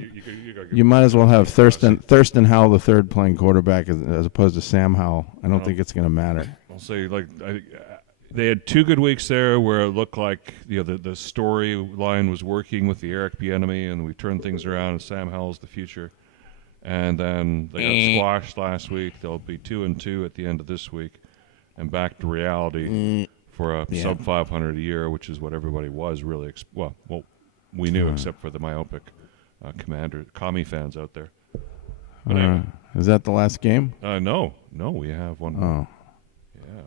you might as well have Thurston Howell the third playing quarterback as opposed to Sam Howell. I don't think it's going to matter. I'll say they had 2 good weeks there where it looked like the storyline was working with the Eric Bieniemy, and we turned things around, and Sam Howell's the future. And then they got squashed last week. They'll be 2-2 at the end of this week, and back to reality for a sub 500 a year, which is what everybody was really. We knew, except for the myopic commie fans out there. But anyway. Is that the last game? No, we have one more. Yeah.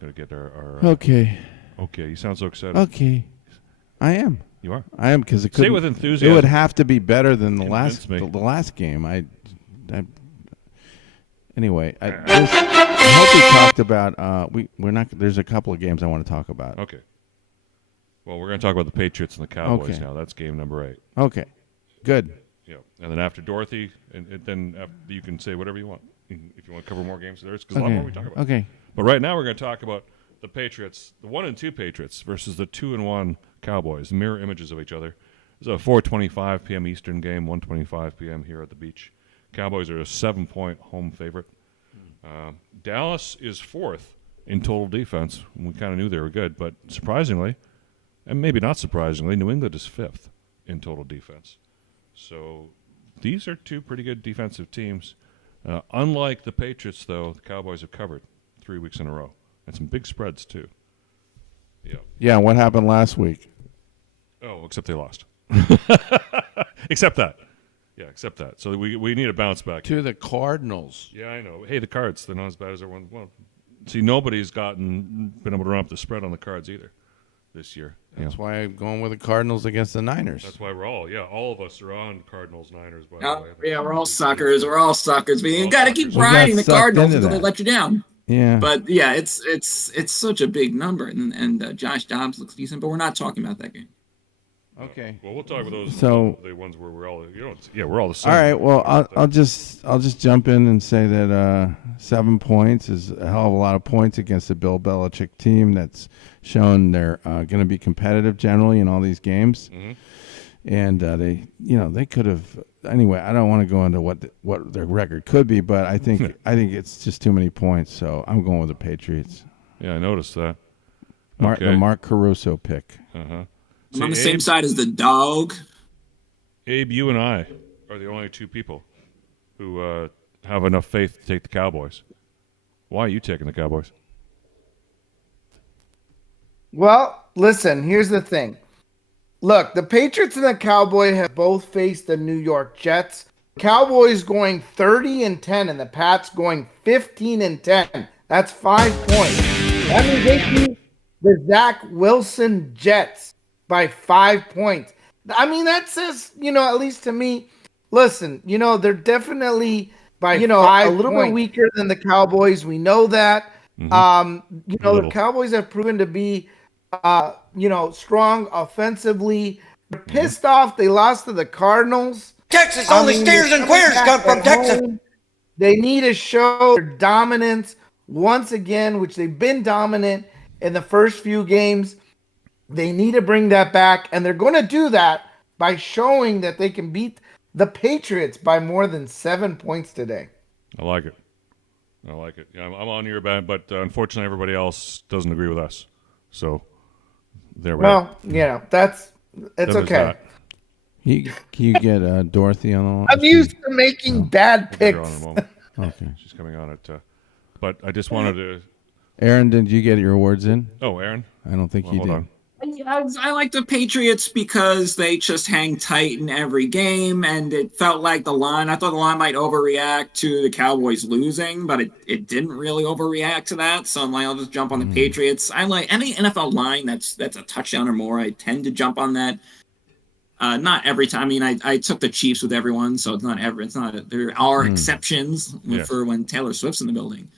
Gotta get our Okay. Okay, you sound so excited. Okay. I am. You are. I am, because Say it with enthusiasm. It would have to be better than the Convince me. last game. Anyway, I hope we talked about. We're not. There's a couple of games I want to talk about. Okay. Well, we're going to talk about the Patriots and the Cowboys Okay. now. That's game number 8. Okay. Good. Yeah. And then after Dorothy, and then you can say whatever you want. If you want to cover more games, there's because a lot more we talk about. Okay. But right now we're going to talk about the Patriots, the 1-2 Patriots versus the 2-1 Cowboys, mirror images of each other. It's a 4:25 p.m. Eastern game, 1:25 p.m. here at the beach. Cowboys are a 7-point home favorite. Dallas is 4th in total defense. We kind of knew they were good, but surprisingly, and maybe not surprisingly, New England is 5th in total defense. So these are two pretty good defensive teams. Unlike the Patriots, though, the Cowboys have covered 3 weeks in a row. And some big spreads, too. Yeah. Yeah, what happened last week? Oh, except they lost. Except that. Yeah, except that. So we need a bounce back. To the Cardinals. Yeah, I know. Hey, the Cards, they're not as bad as everyone. Well, see, nobody's been able to run up the spread on the Cards either this year. That's why I'm going with the Cardinals against the Niners. That's why all of us are on Cardinals, Niners, by Oh, the way. yeah, we're all suckers. We're all suckers. But you got to keep riding the Cardinals until they let you down. Yeah. But, yeah, it's such a big number. And Josh Dobbs looks decent, but we're not talking about that game. Okay. Well, we'll talk about those. So the ones where we're all, we're all the same. All right. Well, I'll just jump in and say that 7 points is a hell of a lot of points against a Bill Belichick team that's shown they're going to be competitive generally in all these games. Mm-hmm. And they could have. Anyway, I don't want to go into what their record could be, but I think it's just too many points. So I'm going with the Patriots. Yeah, I noticed that. The Mark Caruso pick. Uh-huh. I'm on the same side as the dog. Abe, you and I are the only two people who have enough faith to take the Cowboys. Why are you taking the Cowboys? Well, listen, here's the thing. Look, the Patriots and the Cowboys have both faced the New York Jets. Cowboys going 30-10 and the Pats going 15-10. That's 5 points. That means they beat the Zach Wilson Jets by 5 points. I mean, that says, at least to me, listen, they're definitely by 5 a little bit weaker than the Cowboys. We know that. Mm-hmm. The Cowboys have proven to be strong offensively. They're pissed off. They lost to the Cardinals. Texas, only steers and queers come from Texas. They need to show their dominance once again, which they've been dominant in the first few games. They need to bring that back, and they're going to do that by showing that they can beat the Patriots by more than 7 points today. I like it. Yeah, I'm on your band, but unfortunately everybody else doesn't agree with us. So there we go. Well, it's okay. Can you get Dorothy on the line? I'm used to making bad picks. Okay. She's coming on it. But I just wanted to... Aaron, did you get your words in? Oh, Aaron? I don't think you hold did. On. I like the Patriots because they just hang tight in every game, and it felt like I thought the line might overreact to the Cowboys losing, but it didn't really overreact to that, so I'm like, I'll just jump on the Patriots. I like any NFL line that's a touchdown or more. I tend to jump on that. Not every time. I mean, I took the Chiefs with everyone, so there are exceptions for when Taylor Swift's in the building.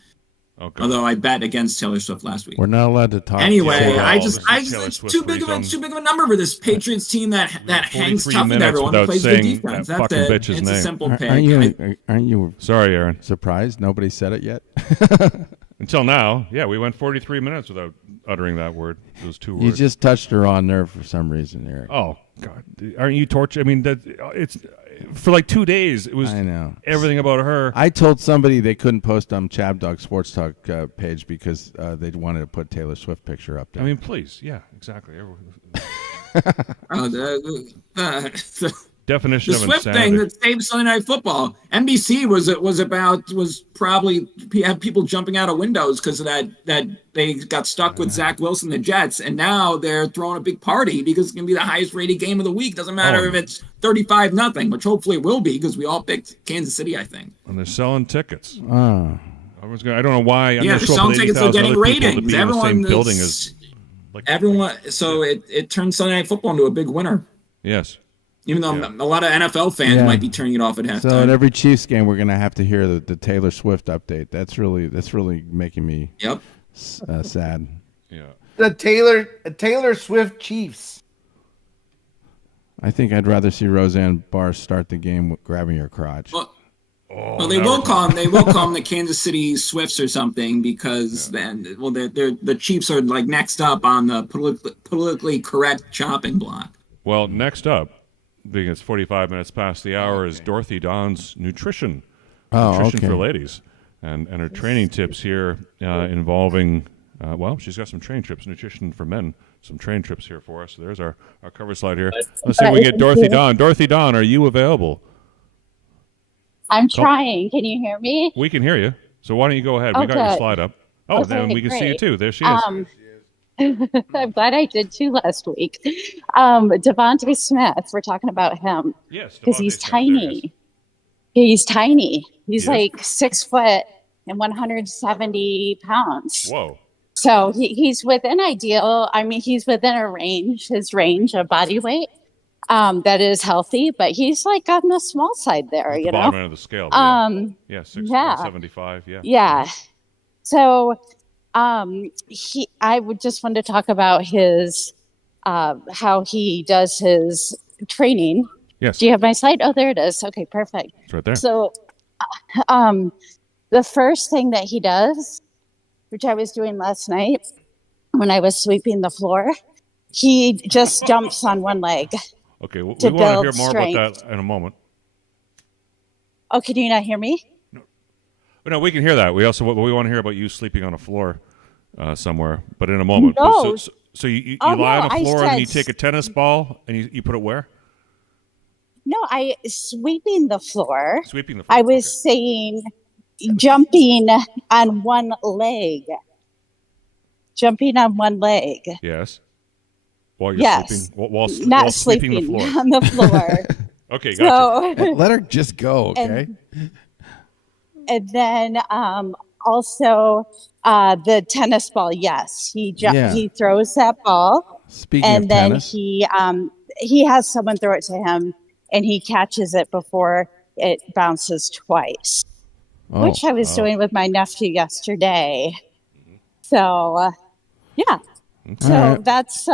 Okay. Although I bet against Taylor Swift last week. We're not allowed to talk. Anyway, it's too big of a number for this Patriots team that hangs tough with everyone, that plays good defense. It's a simple pick. Aren't you sorry, Aaron? Surprised nobody said it yet? Until now, yeah, we went 43 minutes without uttering that word. Those two words. You just touched her on nerve for some reason, Eric. Oh God, aren't you tortured? I mean, it's for like 2 days. It was. I know everything about her. I told somebody they couldn't post on ChabDog Sports Talk page because they wanted to put Taylor Swift picture up there. I mean, please, yeah, exactly. Definition the of Swift insanity. thing that saved Sunday Night Football. NBC was probably had people jumping out of windows because of that they got stuck with Zach Wilson, the Jets, and now they're throwing a big party because it's gonna be the highest rated game of the week. Doesn't matter if it's 35-0, which hopefully it will be because we all picked Kansas City, I think. And they're selling tickets. Oh. I don't know why. They're selling tickets. They're getting ratings. Everyone in the same building as everyone. So it turned Sunday Night Football into a big winner. Yes. Even though a lot of NFL fans might be turning it off at halftime. So in every Chiefs game, we're gonna have to hear the Taylor Swift update. That's really making me sad. Yeah. The Taylor Swift Chiefs. I think I'd rather see Roseanne Barr start the game with grabbing your crotch. Well, they will call them the Kansas City Swifts or something because then, the Chiefs are like next up on the politically correct chopping block. Well, next up, being it's 45 minutes past the hour, is Dorothy Dawn's nutrition for ladies, and her training tips here involving. She's got some train trips, nutrition for men. Some train trips here for us. So there's our cover slide here. Let's see if we get Dorothy Dawn. Dorothy Dawn, are you available? I'm trying. Can you hear me? We can hear you. So why don't you go ahead? We got your slide up. Oh, then we can see you too. There she is. I'm glad I did too last week. Devontae Smith, we're talking about him. Yes, because he's tiny. He's tiny. He's like 6 foot and 170 pounds. Whoa. So he's within ideal. I mean, he's within his range of body weight that is healthy, but he's like on the small side there, you know. Bottom end of the scale. 6'75", Yeah. So I would just want to talk about his how he does his training. Yes. Do you have my slide? Oh, there it is. Okay, perfect. It's right there. So the first thing that he does, which I was doing last night when I was sweeping the floor, he just jumps on one leg. Okay, we want to hear more about that in a moment. Oh, can you not hear me? No, we can hear that. We want to hear about you sleeping on a floor somewhere, but in a moment. No. So you lie on the floor and then you take a tennis ball and you put it where? No, sweeping the floor. Sweeping the floor. I was saying jumping on one leg. Jumping on one leg. Yes. While you're sleeping? While not sleeping sleeping the floor. on the floor. Okay, gotcha. Let her just go, okay? And then also the tennis ball. Yes, he throws that ball. Speaking of tennis. He has someone throw it to him, and he catches it before it bounces twice, which I was doing with my nephew yesterday. So, yeah. Okay. So that's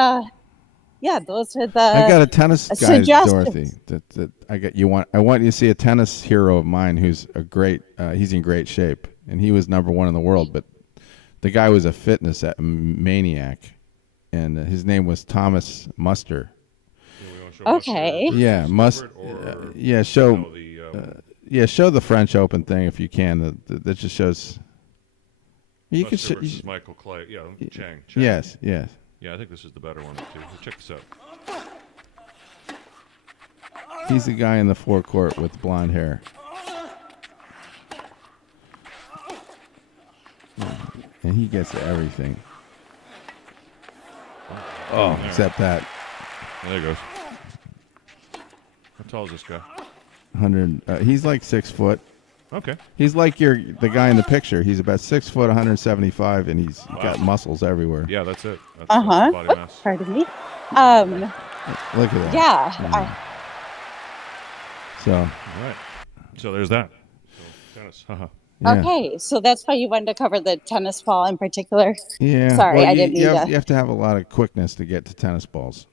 those are the. I got a tennis guy, suggestions. Dorothy. That I got you want. I want you to see a tennis hero of mine who's a great. He's in great shape, and he was #1 in the world. But the guy was a fitness maniac, and his name was Thomas Muster. Okay. Yeah, show the French Open thing if you can. That just shows. You could show Michael Clay. Yeah, Chang. Yes. Yeah, I think this is the better one too. Check this out. He's the guy in the forecourt with blonde hair. And he gets everything. Oh, except that. There he goes. How tall is this guy? 100. He's like 6 foot. Okay. He's like the guy in the picture. He's about 6 foot, 175, and he's got muscles everywhere. Yeah, that's it. That's the body mass. Pardon me. Look at that. Yeah. So. All right. So there's that. So, tennis. Yeah. Okay, so that's why you wanted to cover the tennis ball in particular. Yeah. Sorry, well, I didn't mean you have to have a lot of quickness to get to tennis balls.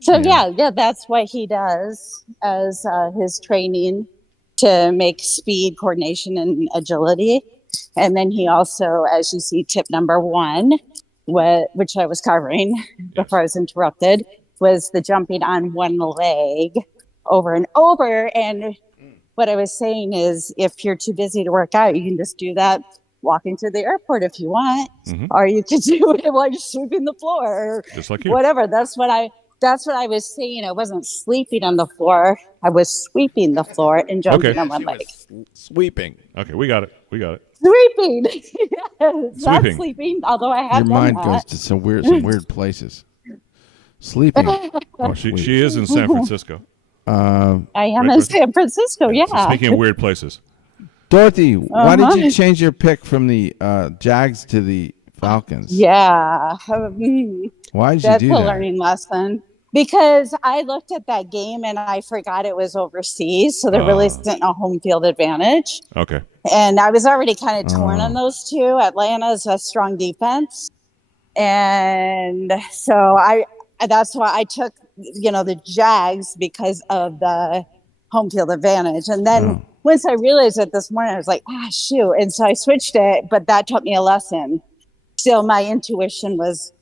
So yeah, that's what he does as his training to make speed, coordination, and agility. And then he also, as you see, tip #1, which I was covering before I was interrupted, was the jumping on one leg over and over. And what I was saying is, if you're too busy to work out, you can just do that walking to the airport if you want, or you could do it while you're sweeping the floor, just like you. Whatever. That's what I was saying. I wasn't sleeping on the floor. I was sweeping the floor and jumping on one leg. Sweeping. Okay, we got it. Sweeping. Not Sweeping. sleeping, although I have Your mind done goes that. to some weird places. Sleeping. Oh, she is in San Francisco. I am in San Francisco, yeah. So speaking of weird places. Dorothy, why did you change your pick from the Jags to the Falcons. Yeah. Why did you That's do a that? learning lesson. Because I looked at that game and I forgot it was overseas, so there really isn't a home field advantage. Okay. And I was already kind of torn on those two. Atlanta's a strong defense. And so that's why I took, the Jags because of the home field advantage. And then once I realized it this morning, I was like, shoot. And so I switched it, but that taught me a lesson. Still, my intuition was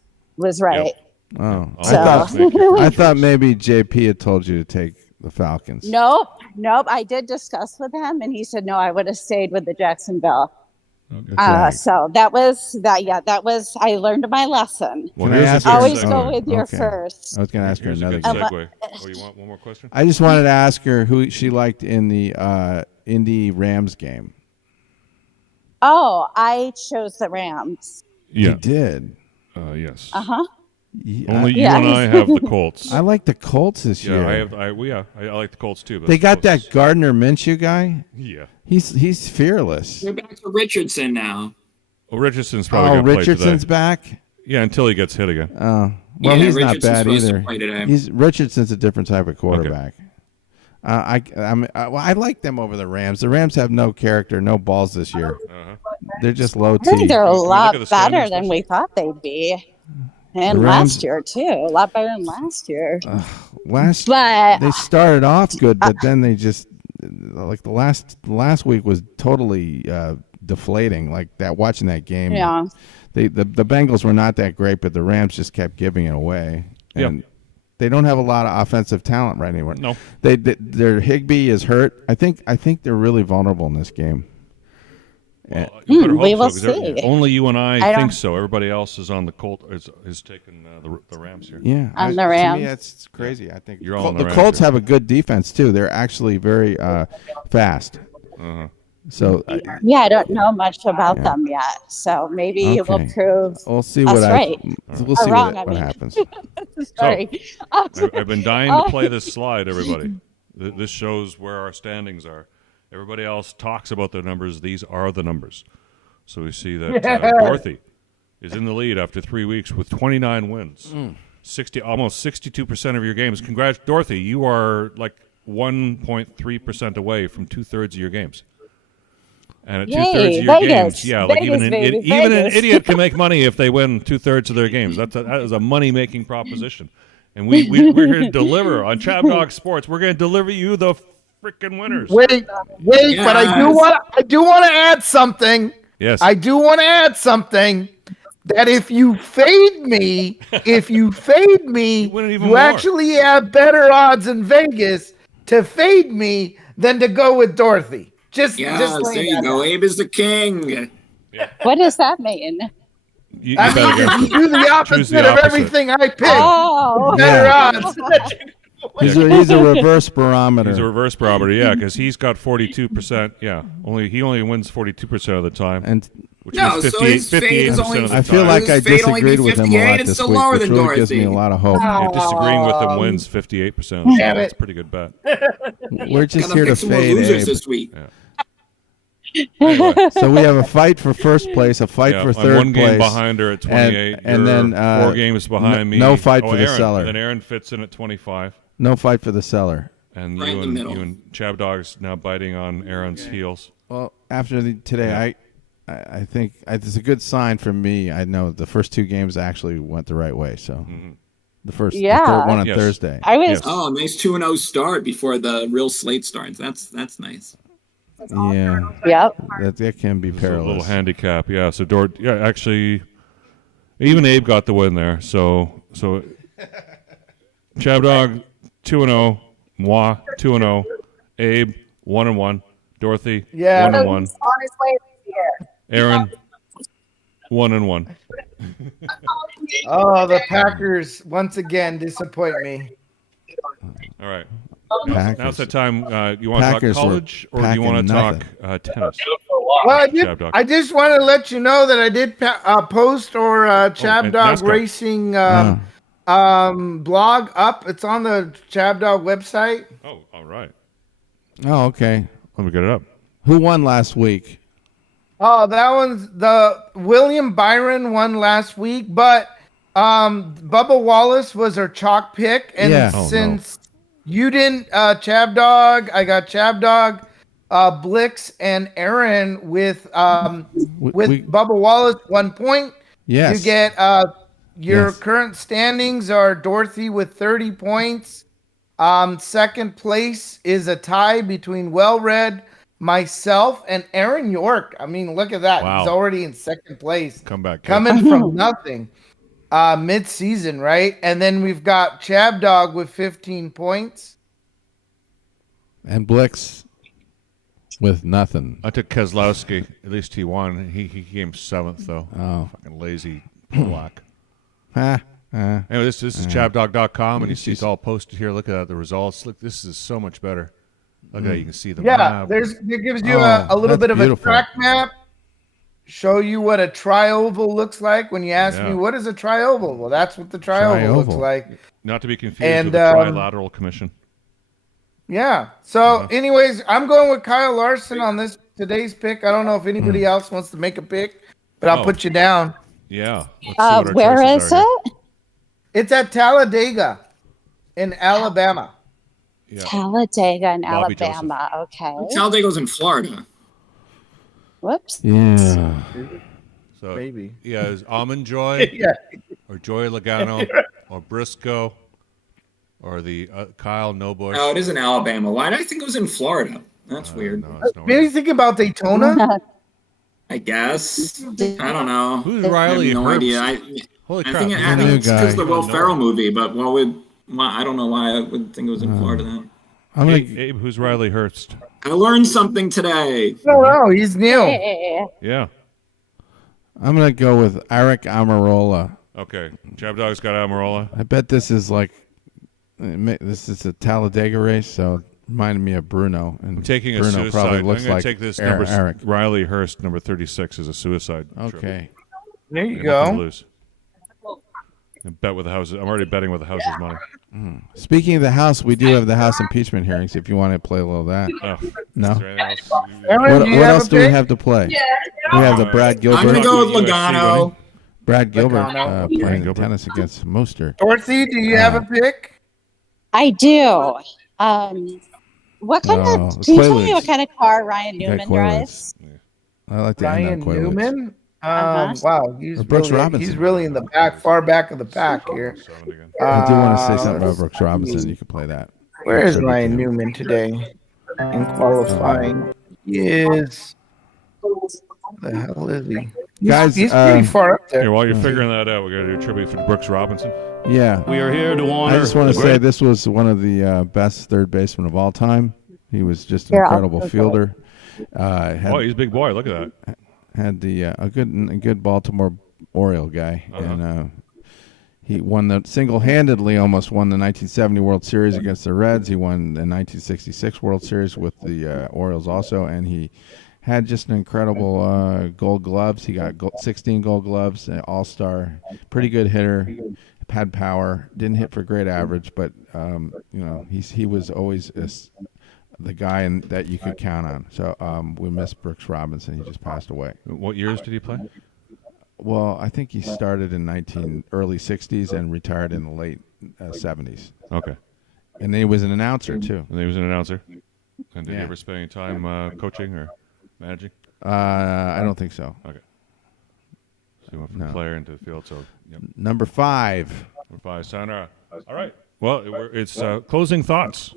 right. Yep. Oh, So. I thought maybe JP had told you to take the Falcons. Nope. I did discuss with him, and he said, no, I would have stayed with the Jacksonville. Okay. So that was that. Yeah, that was. I learned my lesson. Well, here's always go with your first. I was going to ask her Here's a another good game. segue. Oh, you want one more question? I just wanted to ask her who she liked in the Indy Rams game. Oh, I chose the Rams. Yeah. You did. Yes. Only you and I have the Colts. I like the Colts this year. I like the Colts too. But They got that Gardner Minshew guy. Yeah. He's fearless. We're back to Richardson now. Well, Richardson's probably going to play Richardson's today. back? Yeah, until he gets hit again. Oh. Well, Yeah, he's not Richardson's bad supposed to either. play today. Richardson's a different type of quarterback. I like them over the Rams. The Rams have no character, no balls this year. They're just low I think T. they're a lot the better standings than we thought they'd be. And The Rams- last year, too. A lot better than last year. They started off good, but then they just like the last week was totally deflating. Like that, watching that game. Yeah. The Bengals were not that great, but the Rams just kept giving it away. And they don't have a lot of offensive talent right anymore. No. Their Higbee is hurt. I think they're really vulnerable in this game. Well, you better hope we will so, 'cause see. only you and I don't- think so. Everybody else is on the Colt. Is taking the Rams here. Yeah, On the To Rams. me, that's crazy. I think You're all on the Rams Colts here. have a good defense too. They're actually very fast. So Yeah, I don't know much about them yet. So maybe you will Okay. prove we'll see us what right. we'll see wrong, what happens. Sorry. I've been dying to play this slide, everybody. This shows where our standings are. Everybody else talks about their numbers. These are the numbers. So we see that Dorothy is in the lead after 3 weeks with 29 wins. 60, almost 62% of your games. Congrats, Dorothy. You are like 1.3% away from 2/3 of your games. And at Yay, 2/3 of your Vegas. games, like Vegas, baby, even an Vegas. idiot can make money if they win 2/3 of their games. That is a money-making proposition. And we're here to deliver on ChabDog Sports. We're going to deliver you the freaking winners. Wait, but I do want to add something. Yes. I do want to add something that if you fade me, win even you more. actually have better odds in Vegas to fade me than to go with Dorothy. Just Yes, there you go. Abe is the king. What does that mean? You I better mean, go. if you do the Choose opposite the of opposite. everything I pick, Oh. better Yeah. odds. He's a reverse barometer. He's a reverse barometer, yeah, because he's got 42%. Yeah, he only wins 42% of the time, And which No, means so his fade is 58% only- of the I feel time. like I His fade only be disagreed with him a 58, lot it's this still week, lower which than really gives me a Dorothy. lot of hope. You're disagreeing with him wins 58% of the time. Damn That's it. a pretty good bet. We're just Gonna here to pick some more fade losers Abe. this week. Anyway, So we have a fight for first place, a fight yeah, for I'm third one game place. behind her at 28. And You're then 4 games behind me. no fight for the Aaron. seller. Then Aaron fits in at 25. No fight for the seller. And Right in the middle. you and ChabDog's now biting on Aaron's heels. Well, after today, I think it's a good sign for me. I know the first 2 games actually went the right way. So the first the third one on Yes. Thursday. I was Yes. Oh, nice 2-0 start before the real slate starts. That's nice. Yeah, Yep. that can be It's a little perilous. handicap, yeah. So actually, even Abe got the win there. So ChabDog 2-0, moi 2-0, Abe 1-1, Dorothy 1-1, On his way here. Aaron 1-1. Oh, the Packers once again disappoint me. All right. Packers. Now it's that time. You want to talk Packers were college or do you want to packing talk tennis? Well, ChabDog. I just want to let you know that I did post or ChabDog NASCAR. Racing blog up. It's on the ChabDog website. Oh, all right. Oh, okay. Let me get it up. Who won last week? Oh, that one's the William Byron won last week, but Bubba Wallace was our chalk pick, and since you didn't, ChabDog, I got ChabDog, Blix, and Aaron with Bubba Wallace 1 point. Yes. You get your current standings are Dorothy with 30 points. Second place is a tie between Well Read, myself, and Aaron York. I mean, look at that. Wow. He's already in second place. Come back. Coming from nothing. Mid-season, right? And then we've got ChabDog with 15 points. And Blix with nothing. I took Keselowski. At least he won. He came 7th, though. Oh. Fucking lazy black. Anyway, this is chabdog.com, and you see it's all posted here. Look at the results. Look, this is so much better. Look at that. You can see the map. It gives you a little bit of a track map. Show you what a tri-oval looks like. When you ask me, what is a tri-oval? Well, that's what the tri-oval looks like. Not to be confused with the Trilateral Commission. Yeah. So, anyways, I'm going with Kyle Larson on today's pick. I don't know if anybody else wants to make a pick, but I'll put you down. Yeah. Where is it? It's at Talladega in Alabama. Yeah. Talladega in Alabama. Okay. Talladega's in Florida. Whoops. Yeah. So maybe. Yeah, is Almond Joy or Joy Logano or Briscoe or the Kyle Nobush? Oh, it is in Alabama. Why did I think it was in Florida? That's weird. Maybe think about Daytona. I guess. I don't know. Who's Riley? I have no idea. Holy crap! I think it's because of the Will Ferrell movie, but I don't know why I would think it was in Florida then. Abe, who's Riley Hurst? I learned something today. No, he's new. Yeah. I'm going to go with Eric Amarola. Okay. ChabDog's got Amarola. I bet this is a Talladega race, so it reminded me of Bruno. And I'm taking Bruno a suicide. probably looks I'm going like to take this Eric. Riley Hurst, number 36, is a suicide. Okay. There you go. Bet with the houses. I'm already betting with the house's money. Speaking of the House, we do have the House impeachment hearings. If you want to play a little of that, no. What else do we have to play? We have the Brad Gilbert. I'm gonna go with Logano. Brad Gilbert playing tennis against Mostert. Dorothy, do you have a pick? I do. What kind of? Can you tell me what kind of car Ryan Newman drives? I like the Ryan Newman. Wow, he's really in the back, far back of the pack here. I do want to say something about Brooks Robinson. You can play that. Where is Ryan Newman today in qualifying? He is. The hell is he? Guys, he's pretty far up there. Here, while you're figuring that out, we got to do a tribute for Brooks Robinson. Yeah, we are here to honor. I just want to say this was one of the best third basemen of all time. He was just an incredible fielder. He's a big boy. Look at that. Had a good Baltimore Oriole guy, and he won single-handedly almost won the 1970 World Series against the Reds. He won the 1966 World Series with the Orioles also, and he had just an incredible Gold Gloves. He got 16 Gold Gloves, an All-Star, pretty good hitter, had power, didn't hit for great average, but he was always the guy that you could count on. So we miss Brooks Robinson. He just passed away. What years did he play? Well, I think he started in early 60s and retired in the late 70s. Okay. And then he was an announcer, too. And he was an announcer? And did he ever spend any time coaching or managing? I don't think so. Okay. So he went from player into the field. So Number 5. Number 5, Sayonara. All right. Well, it's closing thoughts.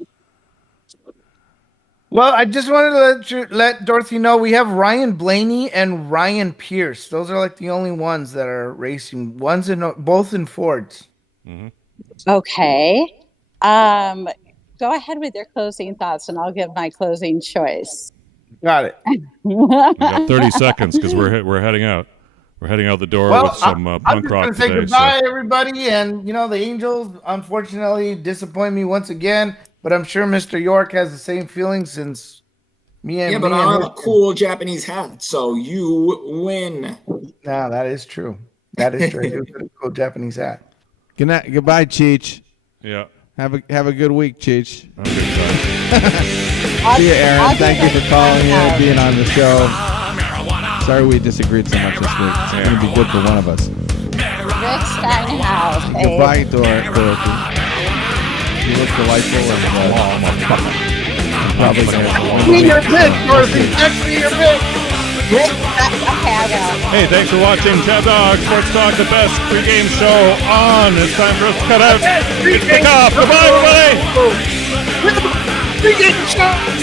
Well, I just wanted to let Dorothy know we have Ryan Blaney and Ryan Pierce. Those are like the only ones that are racing. Both in Fords. Mm-hmm. Okay. Go ahead with your closing thoughts, and I'll give my closing choice. Got it. We got 30 seconds because we're heading out. We're heading out the door with some punk rock I'm just going to say goodbye, everybody. And, the Angels, unfortunately, disappoint me once again. But I'm sure Mr. York has the same feeling since me and but I have a cool Japanese hat, so you win. No, that is true. That is true. You got a cool Japanese hat. Good night. Goodbye, Cheech. Yeah. Have a good week, Cheech. Okay, see you, Aaron. Thank you for calling in and being on the show. Sorry we disagreed so much this week. It's going to be good for one of us. Rick Steinhaus. Goodbye, Dorothy. You look delightful and probably going to your pick, Dorothy. Actually, your pick. Hey, thanks for watching ChabDog Sports Talk, the best pregame show on. It's time for us to cut out. Kickoff. Goodbye, everybody. Pregame show.